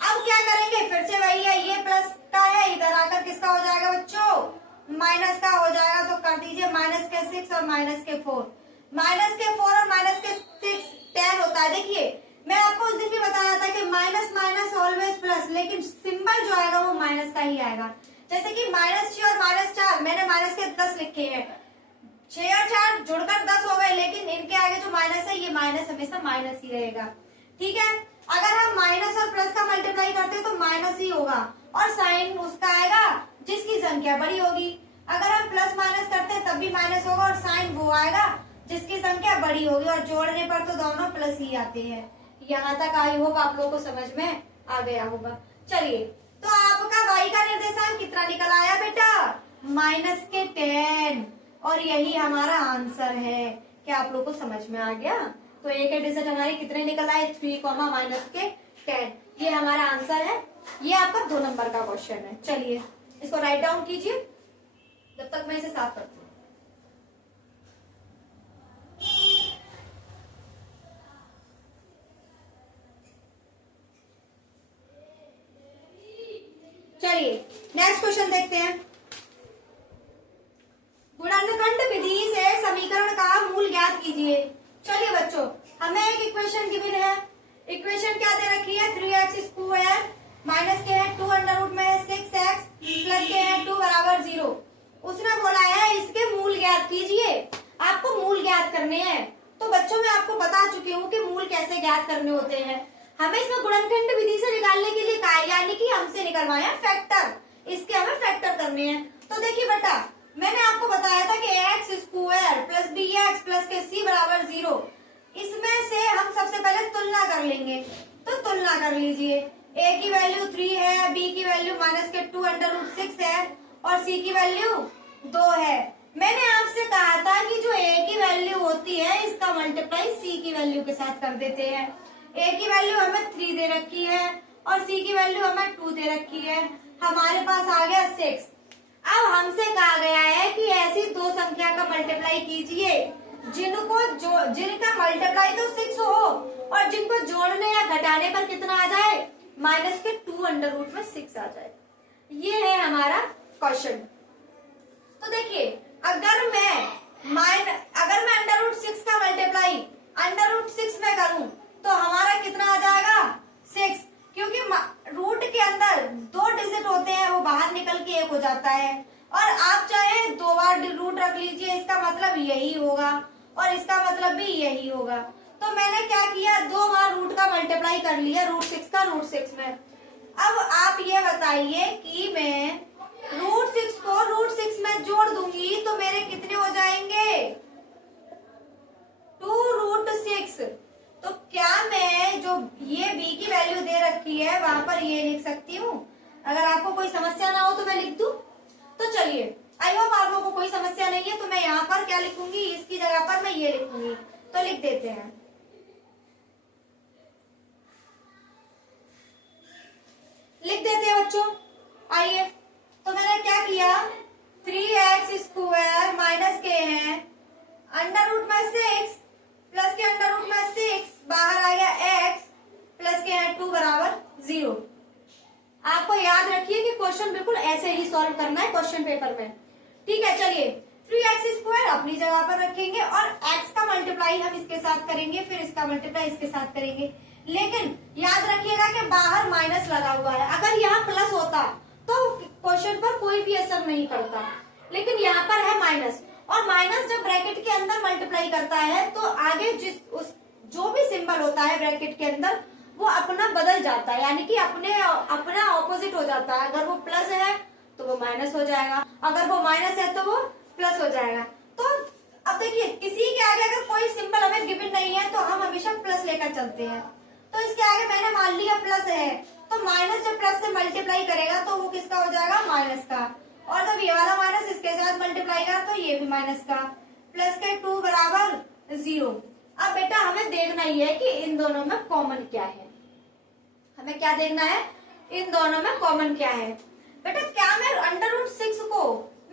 अब क्या करेंगे, फिर से वही है, ये प्लस का है, इधर आकर किसका हो जाएगा बच्चों, माइनस का हो जाएगा। तो कर दीजिए -6 और -4, -4 और -6 10 होता है। देखिए मैं आपको उस दिन भी बताया था कि माइनस माइनस ऑलवेज प्लस, लेकिन सिंबल जो आएगा वो माइनस का ही आएगा। जैसे कि -6 और -4, मैंने माइनस के 10 लिखे हैं, 6 और 4 जुड़कर 10 हो गए, लेकिन इनके आगे जो माइनस है ये माइनस हमेशा माइनस ही रहेगा। ठीक है, अगर हम माइनस और प्लस का मल्टीप्लाई करते हैं तो माइनस ही होगा, और साइन उसका आएगा जिसकी संख्या बड़ी होगी। अगर हम प्लस माइनस करते हैं तब भी माइनस होगा, और साइन वो आएगा जिसकी संख्या बड़ी होगी, और जोड़ने पर तो दोनों प्लस ही आते हैं। यहाँ तक आई होप आप लोगों को समझ में आ गया होगा। चलिए, तो आपका y का निर्देशांक कितना निकल आया बेटा? -10, और यही हमारा आंसर है। क्या आप लोग को समझ में आ गया? तो a के डिजिट हमारे कितने निकल आए? 3, -10। ये हमारा आंसर है। ये आपका 2 नंबर का क्वेश्चन है। चलिए इसको राइट डाउन कीजिए, जब तक मैं इसे साफ करती हूँ। चलिए नेक्स्ट क्वेश्चन देखते हैं। गुणनखंड विधि से समीकरण का मूल ज्ञात कीजिए। चलिए बच्चों, हमें एक इक्वेशन गिवन है। इक्वेशन क्या दे रखी है? 3x² माइनस के है 2 अंडर रूट में 6x प्लस के है 2 बराबर 0। उसने बोला है इसके मूल ज्ञात कीजिए। आपको मूल ज्ञात करने हैं। तो बच्चों मैं आपको बता चुकी हूँ कि मूल कैसे ज्ञात करने होते हैं। हमें इसमें गुणनखंड विधि से निकालने के लिए कहा है, यानी कि हमसे निकलवाया फैक्टर। इसके हमें फैक्टर करने हैं। तो देखिए बेटा, मैंने आपको बताया था कि x² प्लस bx प्लस के c बराबर 0। इसमें से हम सबसे पहले तुलना कर लेंगे। तो तुलना कर लीजिए। a की वैल्यू 3 है, b की वैल्यू -2 अंडर रूट 6 है और c की वैल्यू 2 है। मैंने आपसे कहा था कि जो a की वैल्यू होती है इसका मल्टीप्लाई c की वैल्यू के साथ कर देते हैं। a की वैल्यू हमें 3 दे रखी है और c की वैल्यू हमें 2 दे रखी है। हमारे पास आ गया 6। अब हमसे कहा गया है कि ऐसी दो संख्या का मल्टीप्लाई कीजिए जिनका मल्टीप्लाई तो 6 हो और जिनको जोड़ने या घटाने पर कितना आ जाए? -2 अंडर रूट में 6 आ जाए। ये है हमारा क्वेश्चन। तो देखिए, अगर मैं अंडर रूट 6 का मल्टीप्लाई अंडर रूट 6 में करूं तो हमारा कितना आ जाएगा? 6, क्योंकि रूट के अंदर 2 डिजिट होते हैं, वो बाहर निकल के 1 हो जाता है। और आप चाहे 2 बार रूट रख लीजिए, इसका मतलब यही होगा और इसका मतलब भी यही होगा। तो मैंने क्या किया? 2 बार रूट का मल्टीप्लाई कर लिया, रूट 6 का रूट 6 में। अब आप ये बताइए कि मैं रूट 6 को रूट 6 में जोड़ दूंगी तो मेरे कितने हो जाएंगे? 2√6। तो क्या मैं जो ये b की वैल्यू दे रखी है वहां पर ये लिख सकती हूँ? अगर आपको कोई समस्या ना हो तो मैं लिख दूं। तो चलिए, आई होप आप लोगों को कोई समस्या नहीं है। तो मैं यहाँ पर क्या लिखूंगी? इसकी जगह पर मैं ये लिखूंगी। तो लिख देते हैं, बच्चों। आइए, तो मैंने क्या किया? 3x² माइनस के है अंडर रूट में 6 प्लस के अंडर रूट में 6, बाहर आ गया x प्लस के है 2 बराबर 0। आपको याद रखिए कि क्वेश्चन बिल्कुल ऐसे ही सॉल्व करना है क्वेश्चन पेपर में। ठीक है, चलिए 3x² अपनी जगह पर रखेंगे और x का मल्टीप्लाई हम इसके साथ करेंगे, फिर इसका मल्टीप्लाई इसके साथ करेंगे। लेकिन याद रखिएगा कि बाहर माइनस लगा हुआ है। अगर यहाँ प्लस होता तो क्वेश्चन पर कोई भी असर नहीं पड़ता, लेकिन यहाँ पर है माइनस। और माइनस जब ब्रैकेट के अंदर मल्टीप्लाई करता है तो आगे जो भी सिंबल होता है ब्रैकेट के अंदर वो अपना बदल जाता है, यानी कि अपना ऑपोजिट हो जाता है। अगर वो प्लस है तो वो माइनस हो जाएगा, अगर वो माइनस है तो वो प्लस हो जाएगा। तो अब देखिए, किसी के आगे अगर कोई सिंबल हमें गिवन नहीं है तो हम हमेशा प्लस लेकर चलते हैं। तो इसके आगे मैंने मान लिया प्लस है, तो माइनस जब प्लस से मल्टीप्लाई करेगा तो वो किसका हो जाएगा? माइनस का। और जब ये वाला माइनस इसके साथ मल्टीप्लाई करा तो ये भी माइनस का। प्लस के 2 बराबर 0। अब बेटा हमें देखना ही है कि इन दोनों में कॉमन क्या है। हमें क्या देखना है? इन दोनों में कॉमन क्या है। बेटा क्या मैं अंडर रूट 6 को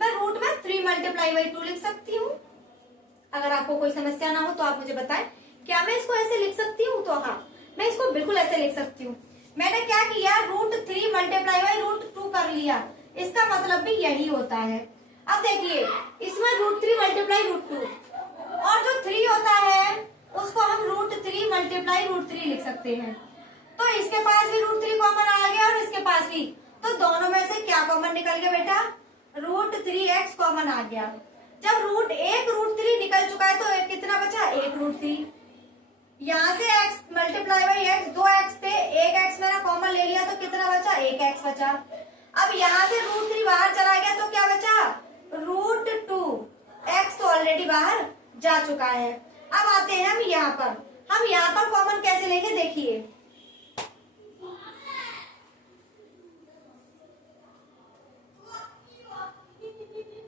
मैं रूट में 3 मल्टीप्लाई बाई 2 लिख सकती हूँ? अगर आपको कोई समस्या ना हो तो आप मुझे बताएं, क्या मैं इसको ऐसे लिख सकती हूँ? तो हाँ, मैं इसको बिल्कुल ऐसे लिख सकती हूँ। मैंने क्या किया? √3 मल्टीप्लाई बाई √2 कर लिया। इसका मतलब भी यही होता है। अब देखिए, इसमें √3 मल्टीप्लाई √2 और जो 3 होता है उसको हम √3 मल्टीप्लाई √3 लिख सकते हैं। तो इसके पास भी √3 कॉमन आ गया और इसके पास भी। तो दोनों में से क्या कॉमन निकल गया बेटा? √3x कॉमन आ गया। जब √3 निकल चुका है तो कितना बचा? 1√3। यहाँ से x multiply by x 2x थे, 1x मैंने कॉमन ले लिया तो कितना बचा? 1x बचा। अब यहाँ से √3 बाहर चला गया तो क्या बचा? √2। x तो ऑलरेडी बाहर जा चुका है। अब आते हैं हम यहाँ पर। हम यहाँ पर कॉमन कैसे लेंगे देखिए,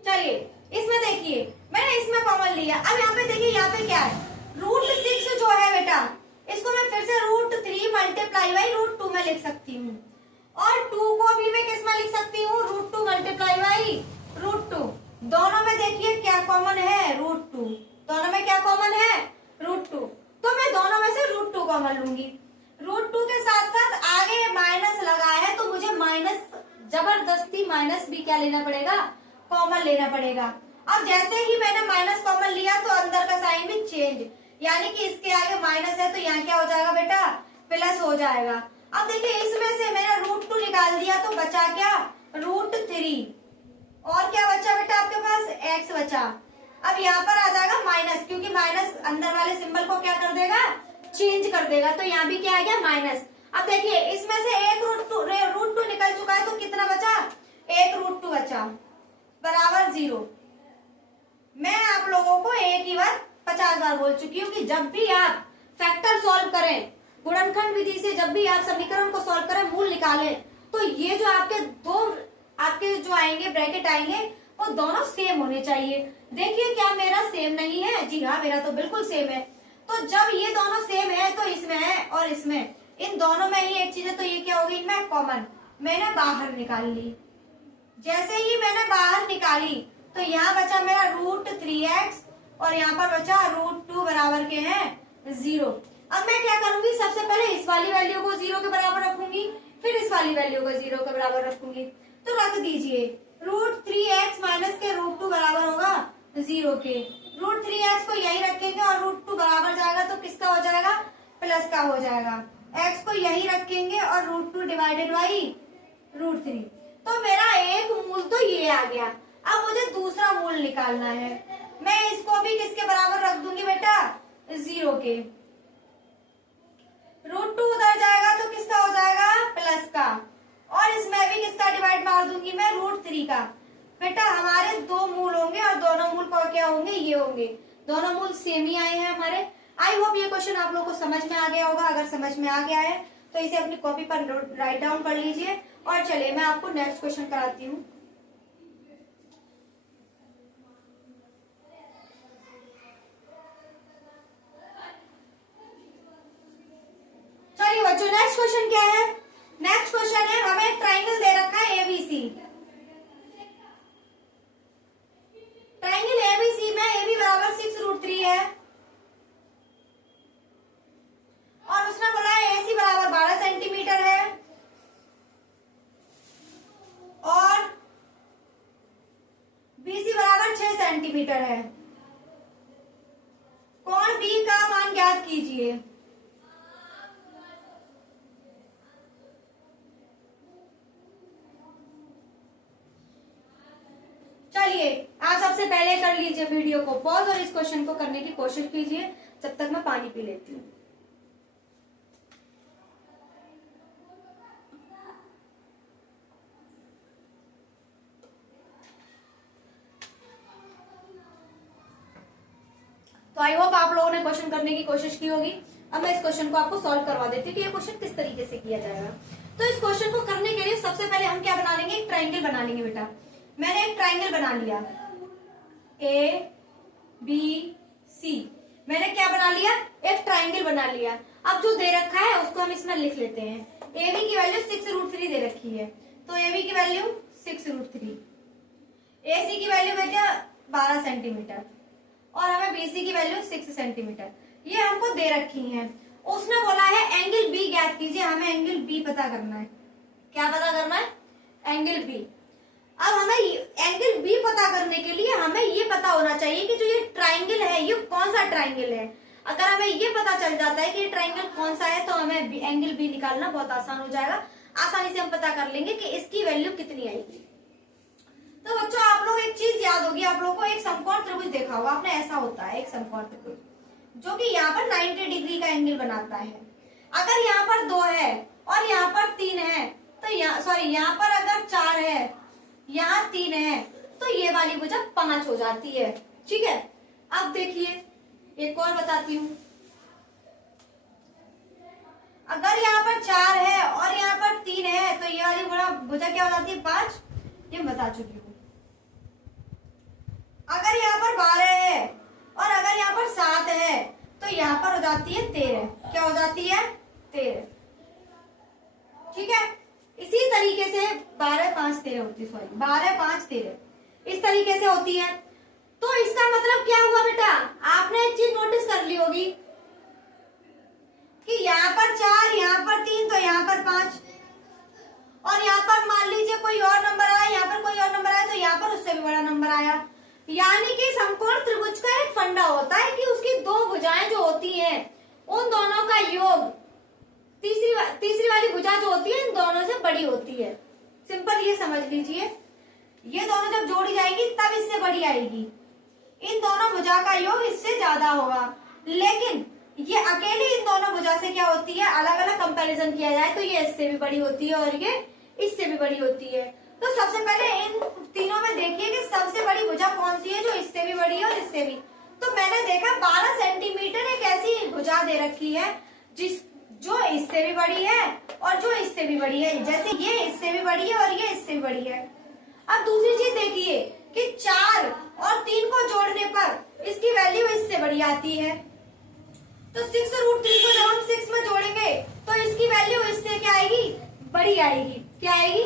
चलिए इसमें देखिए मैंने इसमें कॉमन लिया। अब यहाँ पे देखिए, यहाँ पे क्या है, √6 जो है बेटा, इसको मैं फिर से √3 मल्टीप्लाई बाई √2 में लिख सकती हूँ, और 2 को भी मैं किस में लिख सकती हूँ, √2 मल्टीप्लाई बाई √2। दोनों में देखिए क्या कॉमन है, √2, दोनों में क्या कॉमन है, √2, तो मैं दोनों में से √2 कॉमन लूंगी। √2 के साथ साथ आगे माइनस लगा है, तो मुझे माइनस, जबरदस्ती माइनस भी क्या लेना पड़ेगा, कॉमन लेना पड़ेगा। अब जैसे ही मैंने माइनस कॉमन लिया तो अंदर का साइन भी चेंज, यानी कि इसके आगे माइनस है तो यहाँ क्या हो जाएगा बेटा, प्लस हो जाएगा। अब देखिए इसमें से मैंने √2 निकाल दिया तो बचा क्या, √3, और क्या बचा बेटा आपके पास, x बचा। अब यहाँ पर आ जाएगा माइनस, क्योंकि माइनस अंदर वाले सिंबल को क्या कर देगा, चेंज कर देगा, तो यहाँ भी क्या आ गया, माइनस। अब देखिए इसमें से एक √2 निकल चुका है, तो कितना बचा, एक √2 बचा, बराबर 0। मैं आप लोगों को एक ही बार 50 बार बोल चुकी हूँ कि जब भी आप फैक्टर सॉल्व करें, गुणनखंड विधि से जब भी आप समीकरण को सॉल्व करें, मूल निकालें, तो ये जो आपके दो आपके जो आएंगे ब्रैकेट आएंगे, वो दोनों सेम होने चाहिए। देखिए क्या मेरा सेम नहीं है, जी हाँ मेरा तो बिल्कुल सेम है। तो जब ये दोनों सेम है तो इसमें है और इसमें, इन दोनों में ही एक चीज है, तो ये क्या होगी, इनमें कॉमन, मैंने बाहर निकाल ली। जैसे ही मैंने बाहर निकाली तो यहाँ बचा मेरा √3x और यहाँ पर बचा √2 बराबर के हैं 0। अब मैं क्या करूंगी, सबसे पहले इस वाली वैल्यू को 0 के बराबर रखूंगी, फिर इस वाली वैल्यू को 0 के बराबर रखूंगी। तो रख दीजिए, √3x माइनस के √2 बराबर होगा 0 के। √3x को यही रखेंगे और √2 बराबर जाएगा तो किसका हो जाएगा, प्लस का हो जाएगा। x को यही रखेंगे और √2 डिवाइडेड बाई √3, तो मेरा एक मूल तो ये आ गया। अब मुझे दूसरा मूल निकालना है, मैं इसको भी किसके बराबर रख दूंगी बेटा, 0 के। √2 उधर जाएगा तो किसका हो जाएगा, प्लस का, और इसमें भी किसका डिवाइड मार दूंगी मैं, √3 का। बेटा हमारे दो मूल होंगे और दोनों मूल को क्या होंगे, ये होंगे, दोनों मूल सेम ही आए हैं हमारे। आई होप ये क्वेश्चन आप लोगों को समझ में आ गया होगा। अगर समझ में आ गया है तो इसे अपनी कॉपी पर राइट डाउन कर लीजिए। और चलिए मैं आपको नेक्स्ट क्वेश्चन कराती हूँ। चलिए बच्चों नेक्स्ट क्वेश्चन क्या है, नेक्स्ट क्वेश्चन है, हमें एक ट्राइंगल दे रखा है एबीसी। ट्राइंगल एबीसी में AB बराबर 6√3 है और उसने बोला है AC बराबर 12 सेंटीमीटर है और BC बराबर 6 सेंटीमीटर है। कोण B का मान ज्ञात कीजिए। चलिए आप सबसे पहले कर लीजिए वीडियो को पॉज और इस क्वेश्चन को करने की कोशिश कीजिए, जब तक मैं पानी पी लेती हूँ। तो आई होप आप लोगों ने क्वेश्चन करने की कोशिश की होगी। अब मैं इस क्वेश्चन को आपको सॉल्व करवा देती हूँ कि ये क्वेश्चन किस तरीके से किया जाएगा। तो इस क्वेश्चन को करने के लिए सबसे पहले हम क्या बना लेंगे, एक ट्राइंगल बना लेंगे। बेटा मैंने एक ट्राइंगल बना लिया, ABC, मैंने क्या बना लिया, एक ट्राइंगल बना लिया। अब जो दे रखा है उसको हम इसमें लिख लेते हैं। AB की वैल्यू 6√3 दे रखी है, तो AB की वैल्यू 6√3, AC की वैल्यू बेटा 12 सेंटीमीटर और हमें BC की वैल्यू 6 सेंटीमीटर, ये हमको दे रखी है। उसने बोला है एंगल B ज्ञात कीजिए, हमें एंगल B पता करना है। क्या पता करना है, एंगल B। अब हमें एंगल B पता करने के लिए हमें ये पता होना चाहिए कि जो ये ट्राइंगल है ये कौन सा ट्राइंगल है। अगर हमें ये पता चल जाता है कि ये ट्राइंगल कौन सा है तो हमें एंगल B निकालना बहुत आसान हो जाएगा। आसानी से हम पता कर लेंगे कि इसकी वैल्यू कितनी आएगी। तो बच्चों आप लोग एक चीज याद होगी, आप लोगों को एक समकोण त्रिभुज देखा होगा आपने, ऐसा होता है एक समकोण त्रिभुज जो कि यहाँ पर 90 डिग्री का एंगल बनाता है। अगर यहाँ पर 2 है और यहाँ पर 3 है तो यहाँ पर अगर 4 है, यहाँ 3 है, तो ये वाली भुजा 5 हो जाती है। ठीक है, अब देखिए एक और बताती हूँ। अगर यहाँ पर 4 है और यहाँ पर 3 है तो ये वाली भुजा क्या हो जाती है 5, ये मैं बता चुकी हूँ। अगर यहाँ पर 12 है और अगर यहाँ पर 7 है तो यहाँ पर हो जाती है 13। क्या हो जाती है 13। ठीक है, इसी तरीके से 12 5 13 होती है, सॉरी 12 5 13 इस तरीके से होती है। तो इसका मतलब क्या हुआ बेटा, आपने एक चीज नोटिस कर ली होगी कि यहाँ पर 4, यहाँ पर 3 तो यहाँ पर 5, और यहाँ पर मान लीजिए कोई और नंबर आया, यहाँ पर कोई और नंबर आया तो यहाँ पर उससे भी बड़ा नंबर आया। यानी कि समकोण त्रिभुज का एक फंडा होता है कि उसकी दो भुजाएं जो होती हैं उन दोनों का योग तीसरी वाली भुजा जो होती है इन दोनों से बड़ी होती है। सिंपल ये समझ लीजिए, ये दोनों जब जोड़ी जाएगी तब इससे बड़ी आएगी, इन दोनों भुजा का योग इससे ज्यादा होगा। लेकिन ये अकेले इन दोनों भुजा से क्या होती है, अलग अलग कंपैरिजन किया जाए तो ये इससे भी बड़ी होती है और ये इससे भी बड़ी होती है। तो सबसे पहले इन तीनों में देखिए कि सबसे बड़ी भुजा कौन सी है जो इससे भी बड़ी है और इससे भी। तो मैंने देखा 12 सेंटीमीटर एक ऐसी भुजा दे रखी है जो इससे भी बड़ी है और जो इससे भी बड़ी है, जैसे ये इससे भी बड़ी है और ये इससे भी बड़ी है। अब दूसरी चीज देखिए कि 4 और 3 को जोड़ने पर इसकी वैल्यू इससे बड़ी आती है। तो 6√3 को जब हम 6 में जोड़ेंगे तो इसकी वैल्यू इससे क्या आएगी, बड़ी आएगी। क्या आएगी,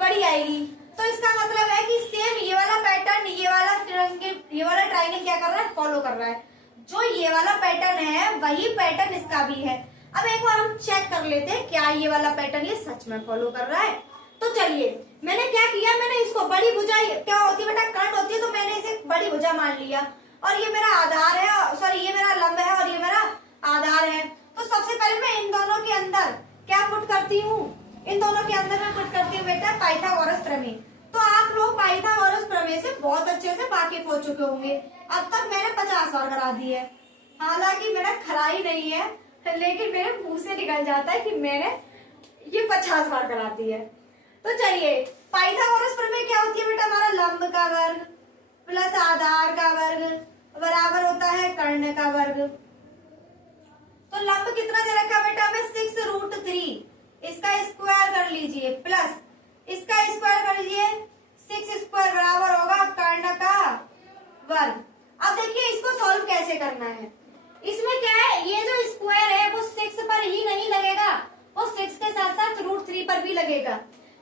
बड़ी आएगी। तो इसका मतलब है कि सेम ये वाला पैटर्न ये वाला ट्रायंगल क्या कर रहा है, फॉलो कर रहा है। जो ये वाला पैटर्न है वही पैटर्न इसका भी है। अब एक बार हम चेक कर लेते हैं क्या ये वाला पैटर्न ये सच में फॉलो कर रहा है। तो चलिए, मैंने क्या किया, मैंने इसको बड़ी भुजा क्या होती है बेटा, कर्ण होती है, तो मैंने इसे बड़ी भुजा मान लिया और ये मेरा आधार है, सॉरी ये मेरा लंब है और ये मेरा आधार है। तो सबसे पहले मैं इन दोनों के अंदर क्या पुट करती हूँ, इन दोनों के अंदर मैं पुट करती हूँ बेटा पाइथागोरस प्रमेय। तो आप लोग पाइथागोरस प्रमेय से बहुत अच्छे से वाकिफ हो चुके होंगे। अब तक मैंने 50 बार करा दी है, हालांकि मेरा खरा ही नहीं है, लेकिन मेरे मुंह से निकल जाता है कि मैंने ये 50 बार करा दी है। तो चलिए, पाइथागोरस प्रमेय क्या होती है बेटा, हमारा लंब का वर्ग प्लस आधार का वर्ग बराबर होता है कर्ण का वर्ग। तो लंब कितना दे रखा बेटा हमें 6√3, इसका स्क्वायर कर लीजिए प्लस इसका स्क्वायर कर लीजिए, 6 स्क्वायर बराबर होगा कर्ण का वर्ग। अब देखिए इसको सॉल्व कैसे करना है। इसमें क्या है, ये जो स्क्वायर है वो 6 पर ही नहीं लगेगा, वो 6 के साथ साथ √3 पर भी लगेगा।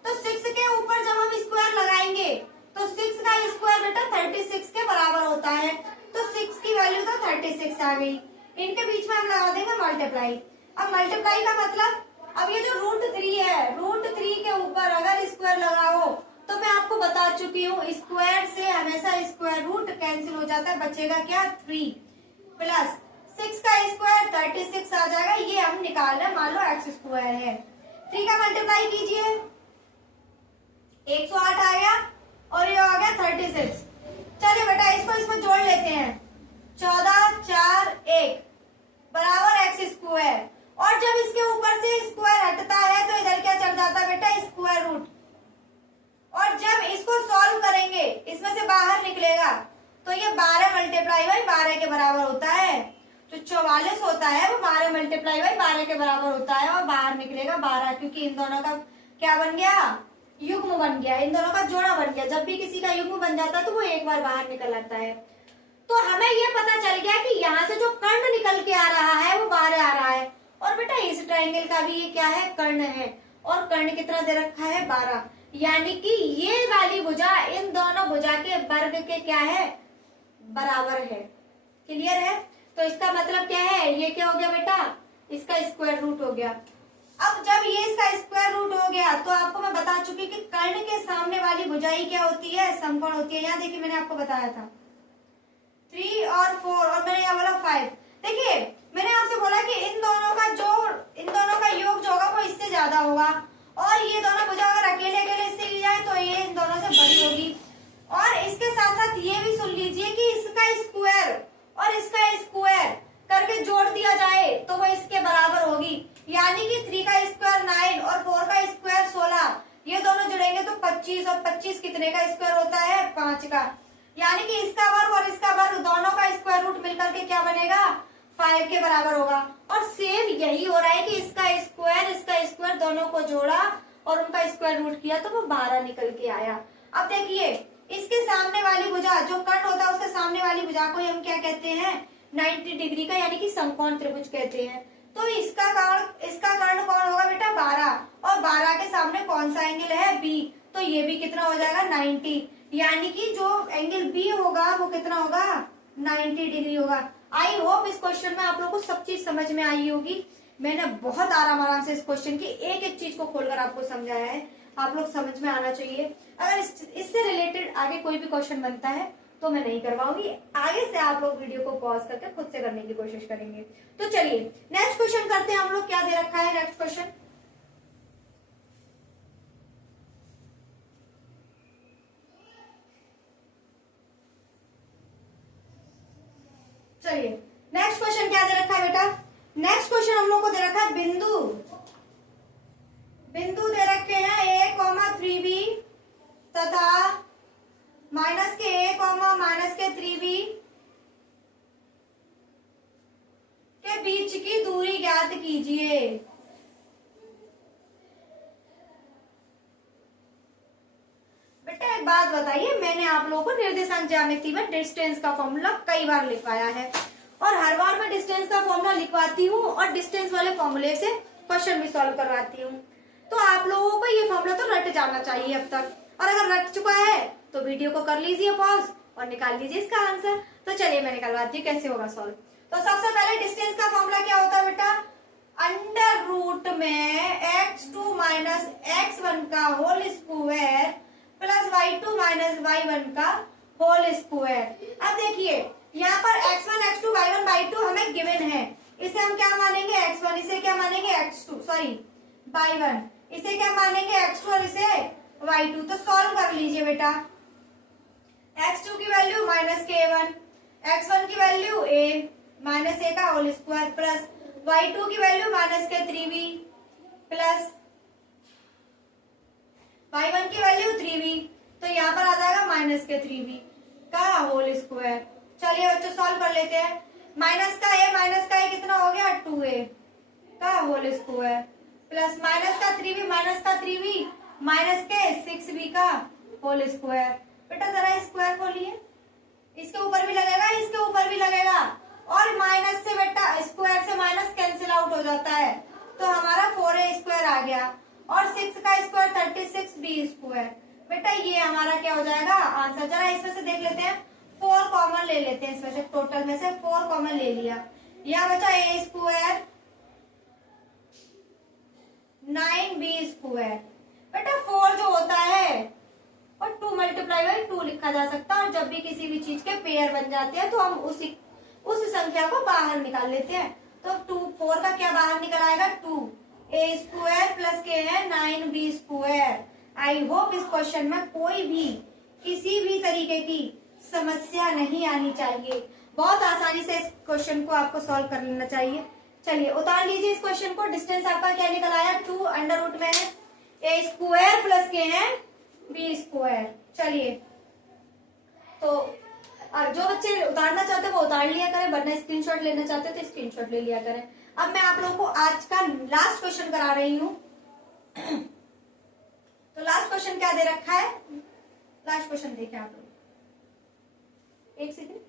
तो 6 के ऊपर जब हम स्क्वायर लगाएंगे तो 6 का स्क्वायर बेटा 36 के बराबर होता है। तो 6 की वैल्यू तो 36 आ गई। इनके बीच में हम लगा देंगे मल्टीप्लाई। अब मल्टीप्लाई का मतलब, अब ये जो √3 है, √3 के ऊपर अगर स्क्वायर लगाओ तो मैं आपको बता चुकी हूँ स्क्वायर से हमेशा स्क्वायर रूट कैंसिल हो जाता है, बचेगा क्या 3 प्लस 6 का स्क्वायर 36 आ जाएगा। ये हम निकाल रहे हैं, मान लो x² है, 3 का मल्टीप्लाई कीजिए 108 आ गया और ये आ गया 36। चलिए बेटा इसको इसमें जोड़ लेते हैं, 14 4 1 बराबर x²। और जब इसके ऊपर से स्क्वायर हटता है तो इधर क्या चल जाता है बेटा, स्क्वायर रूट। और जब इसको सॉल्व करेंगे इसमें से बाहर निकलेगा तो ये 12 मल्टीप्लाई बाई 12 के बराबर होता है। जो 44 होता है वो 12 मल्टीप्लाई बाई 12 के बराबर होता है और बाहर निकलेगा 12, क्योंकि इन दोनों का क्या बन गया, युग्म बन गया, इन दोनों का जोड़ा बन गया। जब भी किसी का युग्म बन जाता है तो वो एक बार बाहर निकल आता है। तो हमें ये पता चल गया कि यहाँ से जो कर्ण निकल के आ रहा है वो बाहर आ रहा है। और बेटा इस ट्रायंगल का भी ये क्या है, कर्ण है, और कर्ण कितना दे रखा है 12, यानी कि ये वाली भुजा इन दोनों भुजा के वर्ग के क्या है, बराबर है। क्लियर है। तो इसका मतलब क्या है, ये क्या हो गया बेटा, इसका स्क्वायर रूट हो गया। अब जब ये इसका स्क्वायर रूट हो गया तो आपको मैं बता चुकी कि कर्ण के सामने वाली भुजाई क्या होती है, समकोण होती है। यहाँ देखिए मैंने आपको बताया था 3 और 4 और मैंने यहाँ बोला 5। देखिए मैंने आपसे बोला कि इन दोनों का योग जो होगा वो इससे ज्यादा होगा, और ये दोनों भुजा अगर अकेले अकेले इससे ली जाए तो ये इन दोनों से बड़ी होगी। और इसके साथ साथ ये भी सुन लीजिए कि इसका स्क्वायर और इसका स्क्वायर करके जोड़ दिया जाए तो वो इसके बराबर होगी, यानी कि 3 का स्क्वायर 9 और 4 का स्क्वायर 16, ये दोनों जुड़ेंगे तो 25, और 25 कितने का स्क्वायर होता है, 5 का। यानी कि इसका वर्ग और इसका वर्ग दोनों का स्क्वायर रूट मिलकर के क्या बनेगा, 5 के बराबर होगा। और सेम यही हो रहा है कि इसका स्क्वायर दोनों को जोड़ा और उनका स्क्वायर रूट किया तो वो 12 निकल के आया। अब देखिए इसके सामने वाली भुजा, जो कर्ण होता है उसके सामने वाली भुजा को हम क्या कहते हैं, 90 डिग्री का यानी कि समकोण त्रिभुज कहते हैं। तो इसका कर्ण कौन होगा बेटा, 12, और 12 के सामने कौन सा एंगल है, बी, तो ये भी कितना हो जाएगा 90, यानी कि जो एंगल बी होगा वो कितना होगा 90 डिग्री होगा। आई होप इस क्वेश्चन में आप लोगों को सब चीज समझ में आई होगी। मैंने बहुत आराम से इस क्वेश्चन की एक एक चीज को खोलकर आपको समझाया है, आप लोग समझ में आना चाहिए। अगर इससे रिलेटेड आगे कोई भी क्वेश्चन बनता है तो मैं नहीं करवाऊंगी, आगे से आप लोग वीडियो को पॉज करके खुद से करने की कोशिश करेंगे। तो चलिए नेक्स्ट क्वेश्चन करते हैं हम लोग। क्या दे रखा है नेक्स्ट क्वेश्चन, चलिए नेक्स्ट क्वेश्चन क्या दे रखा है बेटा, नेक्स्ट क्वेश्चन हम लोग को दे रखा है बिंदु दे रखे हैं a,3b तथा माइनस के a, माइनस के 3b के बीच की दूरी ज्ञात कीजिए। बेटा एक बात बताइए, मैंने आप लोगों को निर्देशांक ज्यामिति में डिस्टेंस का फॉर्मूला कई बार लिखवाया है और हर बार मैं डिस्टेंस का फॉर्मूला लिखवाती हूँ और डिस्टेंस वाले फॉर्मूले से क्वेश्चन भी सॉल्व करवाती हूँ। तो आप लोगों को ये फॉर्मूला तो रट जाना चाहिए अब तक, और अगर रट चुका है तो वीडियो को कर लीजिए पॉज और निकाल लीजिए इसका आंसर। तो चलिए मैं निकालवाती हूँ कैसे होगा सॉल्व। तो सबसे पहले डिस्टेंस का फॉर्मूला क्या होता है बेटा, अंडर रूट में x2 माइनस x1 का whole square plus y2 minus y1 का होल स्क्वायर। अब देखिए यहाँ पर x1, x2, y1, y2 हमें गिवन है, इसे हम क्या मानेंगे x1, इसे क्या मानेंगे x2, सॉरी y1, इसे क्या मानेंगे x2 और इसे y2। तो सॉल्व कर लीजिए बेटा, x2 की वैल्यू माइनस के a1, x1 की वैल्यू a माइनस a का होल स्क्वायर प्लस y2 की वैल्यू माइनस के 3b प्लस y1 की वैल्यू 3b, तो यहाँ पर आ जाएगा माइनस के 3b का होल स्क्वायर। चलिए बच्चों सॉल्व कर लेते हैं, माइनस का a कितना हो गया 2a का होल स्क्वायर प्लस माइनस का 3b माइनस के 6b का होल स्क्वायर। बेटा जरा स्क्वायर खोलिए, इसके ऊपर भी लगेगा इसके ऊपर भी लगेगा, और माइनस से बेटा स्क्वायर से माइनस कैंसिल आउट हो जाता है, तो हमारा 4a स्क्वायर आ गया और 6 का स्क्वायर 36b स्क्वायर। बेटा ये हमारा क्या हो जाएगा आंसर। जरा इसमें से देख लेते हैं, 4 कॉमन ले लेते हैं, इसमें से टोटल में से 4 कॉमन ले लिया, यहाँ बचा a स्क्वायर 9b स्क्वायर। बेटा 4 जो होता है और 2 मल्टीप्लाई बाई 2 लिखा जा सकता है, और जब भी किसी भी चीज के पेयर बन जाते हैं तो हम उस संख्या को बाहर निकाल लेते हैं। तो 4 का क्या बाहर निकल आएगा 2a स्क्वायर प्लस के है 9b स्क्वायर। आई होप इस क्वेश्चन में कोई भी किसी भी तरीके की समस्या नहीं आनी चाहिए, बहुत आसानी से इस क्वेश्चन को आपको सॉल्व कर लेना चाहिए। चलिए उतार लीजिए इस क्वेश्चन को, डिस्टेंस आपका क्या निकल आया 2 अंडर रूट में है a स्क्वायर प्लस के है b स्क्वायर। चलिए तो जो बच्चे उतारना चाहते हैं वो उतार लिया करें, वरना स्क्रीनशॉट लेना चाहते हैं तो स्क्रीनशॉट ले लिया करें। अब मैं आप लोगों को आज का लास्ट क्वेश्चन करा रही हूँ। तो लास्ट क्वेश्चन क्या दे रखा है, लास्ट क्वेश्चन देखें आप लोग, एक सेकंड।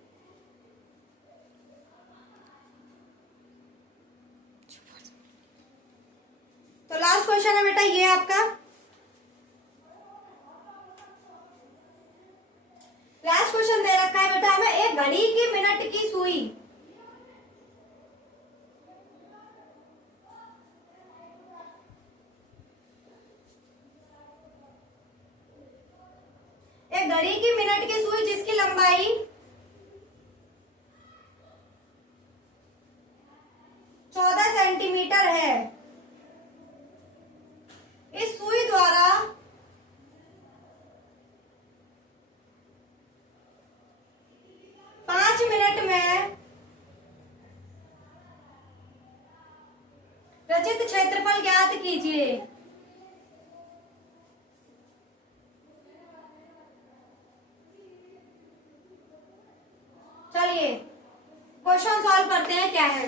तो लास्ट क्वेश्चन है बेटा ये आपका, लास्ट क्वेश्चन दे रखा है बेटा हमें, एक घड़ी की मिनट की सुई जिसकी लंबाई 14 सेंटीमीटर है, इस सुई द्वारा 5 मिनट में रचित क्षेत्रफल ज्ञात कीजिए। चलिए क्वेश्चन सॉल्व करते हैं क्या है।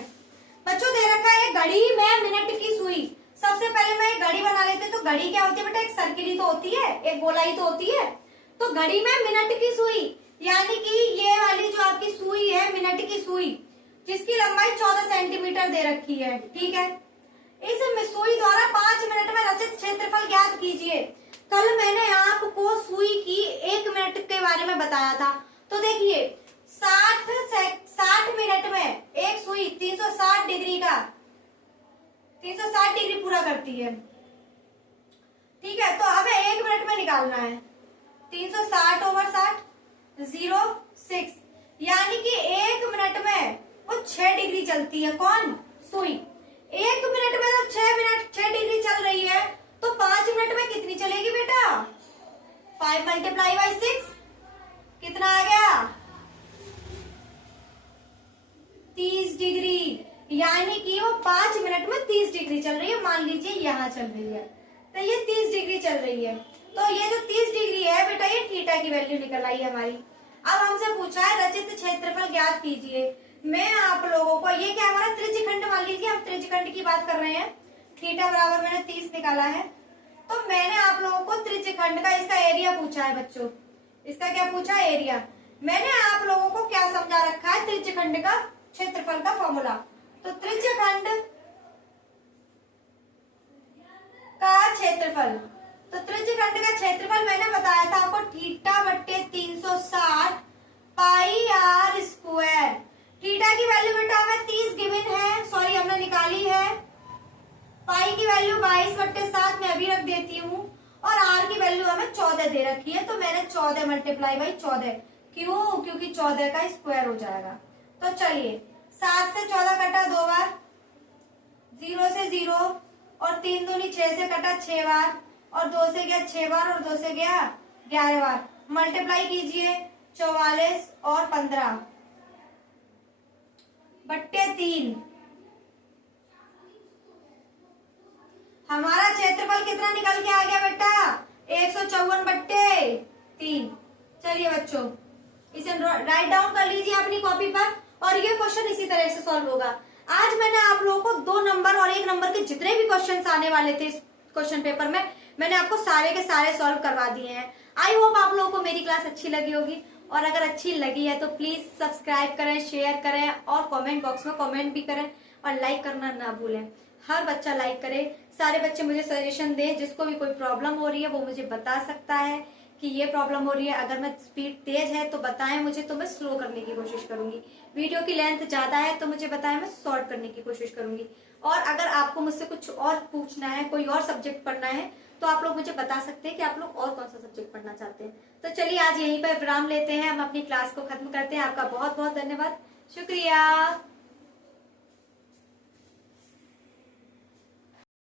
बच्चों दे रखा है घड़ी में मिनट की सुई। सबसे पहले मैं एक घड़ी बना लेते हैं। तो घड़ी क्या होती है बेटा, एक सर्किल ही तो होती है, एक गोला ही तो होती है। तो घड़ी में मिनट की सुई, यानी कि ये वाली जो आपकी सुई है मिनट की सुई, जिसकी लंबाई 14 सेंटीमीटर दे रखी है, ठीक है। इस सुई द्वारा 5 मिनट में रचित क्षेत्रफल ज्ञात कीजिए। कल मैंने आपको सुई की 1 मिनट के बारे में बताया था। तो देखिए 60 मिनट में एक सुई 360 डिग्री का 360 डिग्री पूरा करती है, ठीक है। तो हमें 1 मिनट में निकालना है 360 ओवर 60 06, यानी कि 1 मिनट में वो 6 डिग्री चलती है। कौन? सुई। 1 मिनट में जब 6 डिग्री चल रही है तो 5 मिनट में कितनी चलेगी बेटा? 5 मल्टीप्लाई बाई 6 कितना आ गया? 30 डिग्री, यानी कि वो 5 मिनट में 30 डिग्री चल रही है। मान लीजिए यहाँ चल रही है तो ये 30 डिग्री चल रही है। तो ये जो 30 डिग्री है बेटा, ये थीटा की वैल्यू निकल आई है हमारी। अब हमसे पूछा है रचित क्षेत्रफल ज्ञात कीजिए। मैं आप लोगों को, ये क्या हमारा त्रिज्यखंड मान लीजिए, हम त्रिज्यखंड की बात कर रहे हैं। थीटा बराबर मैंने 30 निकाला है। तो मैंने आप लोगों को त्रिज्यखंड का इसका एरिया पूछा है बच्चों। इसका क्या पूछा है? एरिया। मैंने आप लोगों को क्या समझा रखा है? त्रिज्यखंड का क्षेत्रफल का फॉर्मूला। तो त्रिज्यखंड का क्षेत्रफल, तो त्रिज्यखंड का क्षेत्रफल मैंने बताया था आपको थीटा बट्टे 360 पाई आर स्क्वायर। थीटा की वैल्यू बेटा हमें 30 गिवन है, सॉरी हमने निकाली है। पाई की वैल्यू 22/7 में अभी रख देती हूँ, और आर की वैल्यू हमें 14 दे रखी है। तो मैंने 14 मल्टीप्लाई बाई 14, क्यों? क्योंकि 14 का स्क्वायर हो जाएगा। तो चलिए 7 से 14 कटा 2 बार, 0 से 0, और 3 दूनी 6 से कटा 6 बार, और 2 से गया 6 बार, और 2 से गया 11 बार। मल्टीप्लाई कीजिए 44 और 15 बट्टे 3। हमारा क्षेत्रफल कितना निकल के आ गया बेटा? 154 बट्टे 3। चलिए बच्चों इसे राइट डाउन कर लीजिए अपनी कॉपी पर, और ये क्वेश्चन इसी तरह से सॉल्व होगा। आज मैंने आप लोगों को 2 नंबर और 1 नंबर के जितने भी क्वेश्चंस आने वाले थे इस क्वेश्चन पेपर में, मैंने आपको सारे के सारे सॉल्व करवा दिए हैं। आई होप आप लोगों को मेरी क्लास अच्छी लगी होगी, और अगर अच्छी लगी है तो प्लीज सब्सक्राइब करें, शेयर करें, और कमेंट बॉक्स में कमेंट भी करें, और लाइक करना ना भूलें। हर बच्चा लाइक करे, सारे बच्चे मुझे सजेशन दें। जिसको भी कोई प्रॉब्लम हो रही है वो मुझे बता सकता है कि ये प्रॉब्लम हो रही है। अगर मैं स्पीड तेज है तो बताएं मुझे, तो मैं स्लो करने की कोशिश करूंगी। वीडियो की लेंथ ज्यादा है तो मुझे बताएं, मैं शॉर्ट करने की कोशिश करूंगी। और अगर आपको मुझसे कुछ और पूछना है, कोई और सब्जेक्ट पढ़ना है, तो आप लोग मुझे बता सकते हैं कि आप लोग और कौन सा सब्जेक्ट पढ़ना चाहते हैं। तो चलिए आज यहीं पर विराम लेते हैं, हम अपनी क्लास को खत्म करते हैं। आपका बहुत बहुत धन्यवाद, शुक्रिया।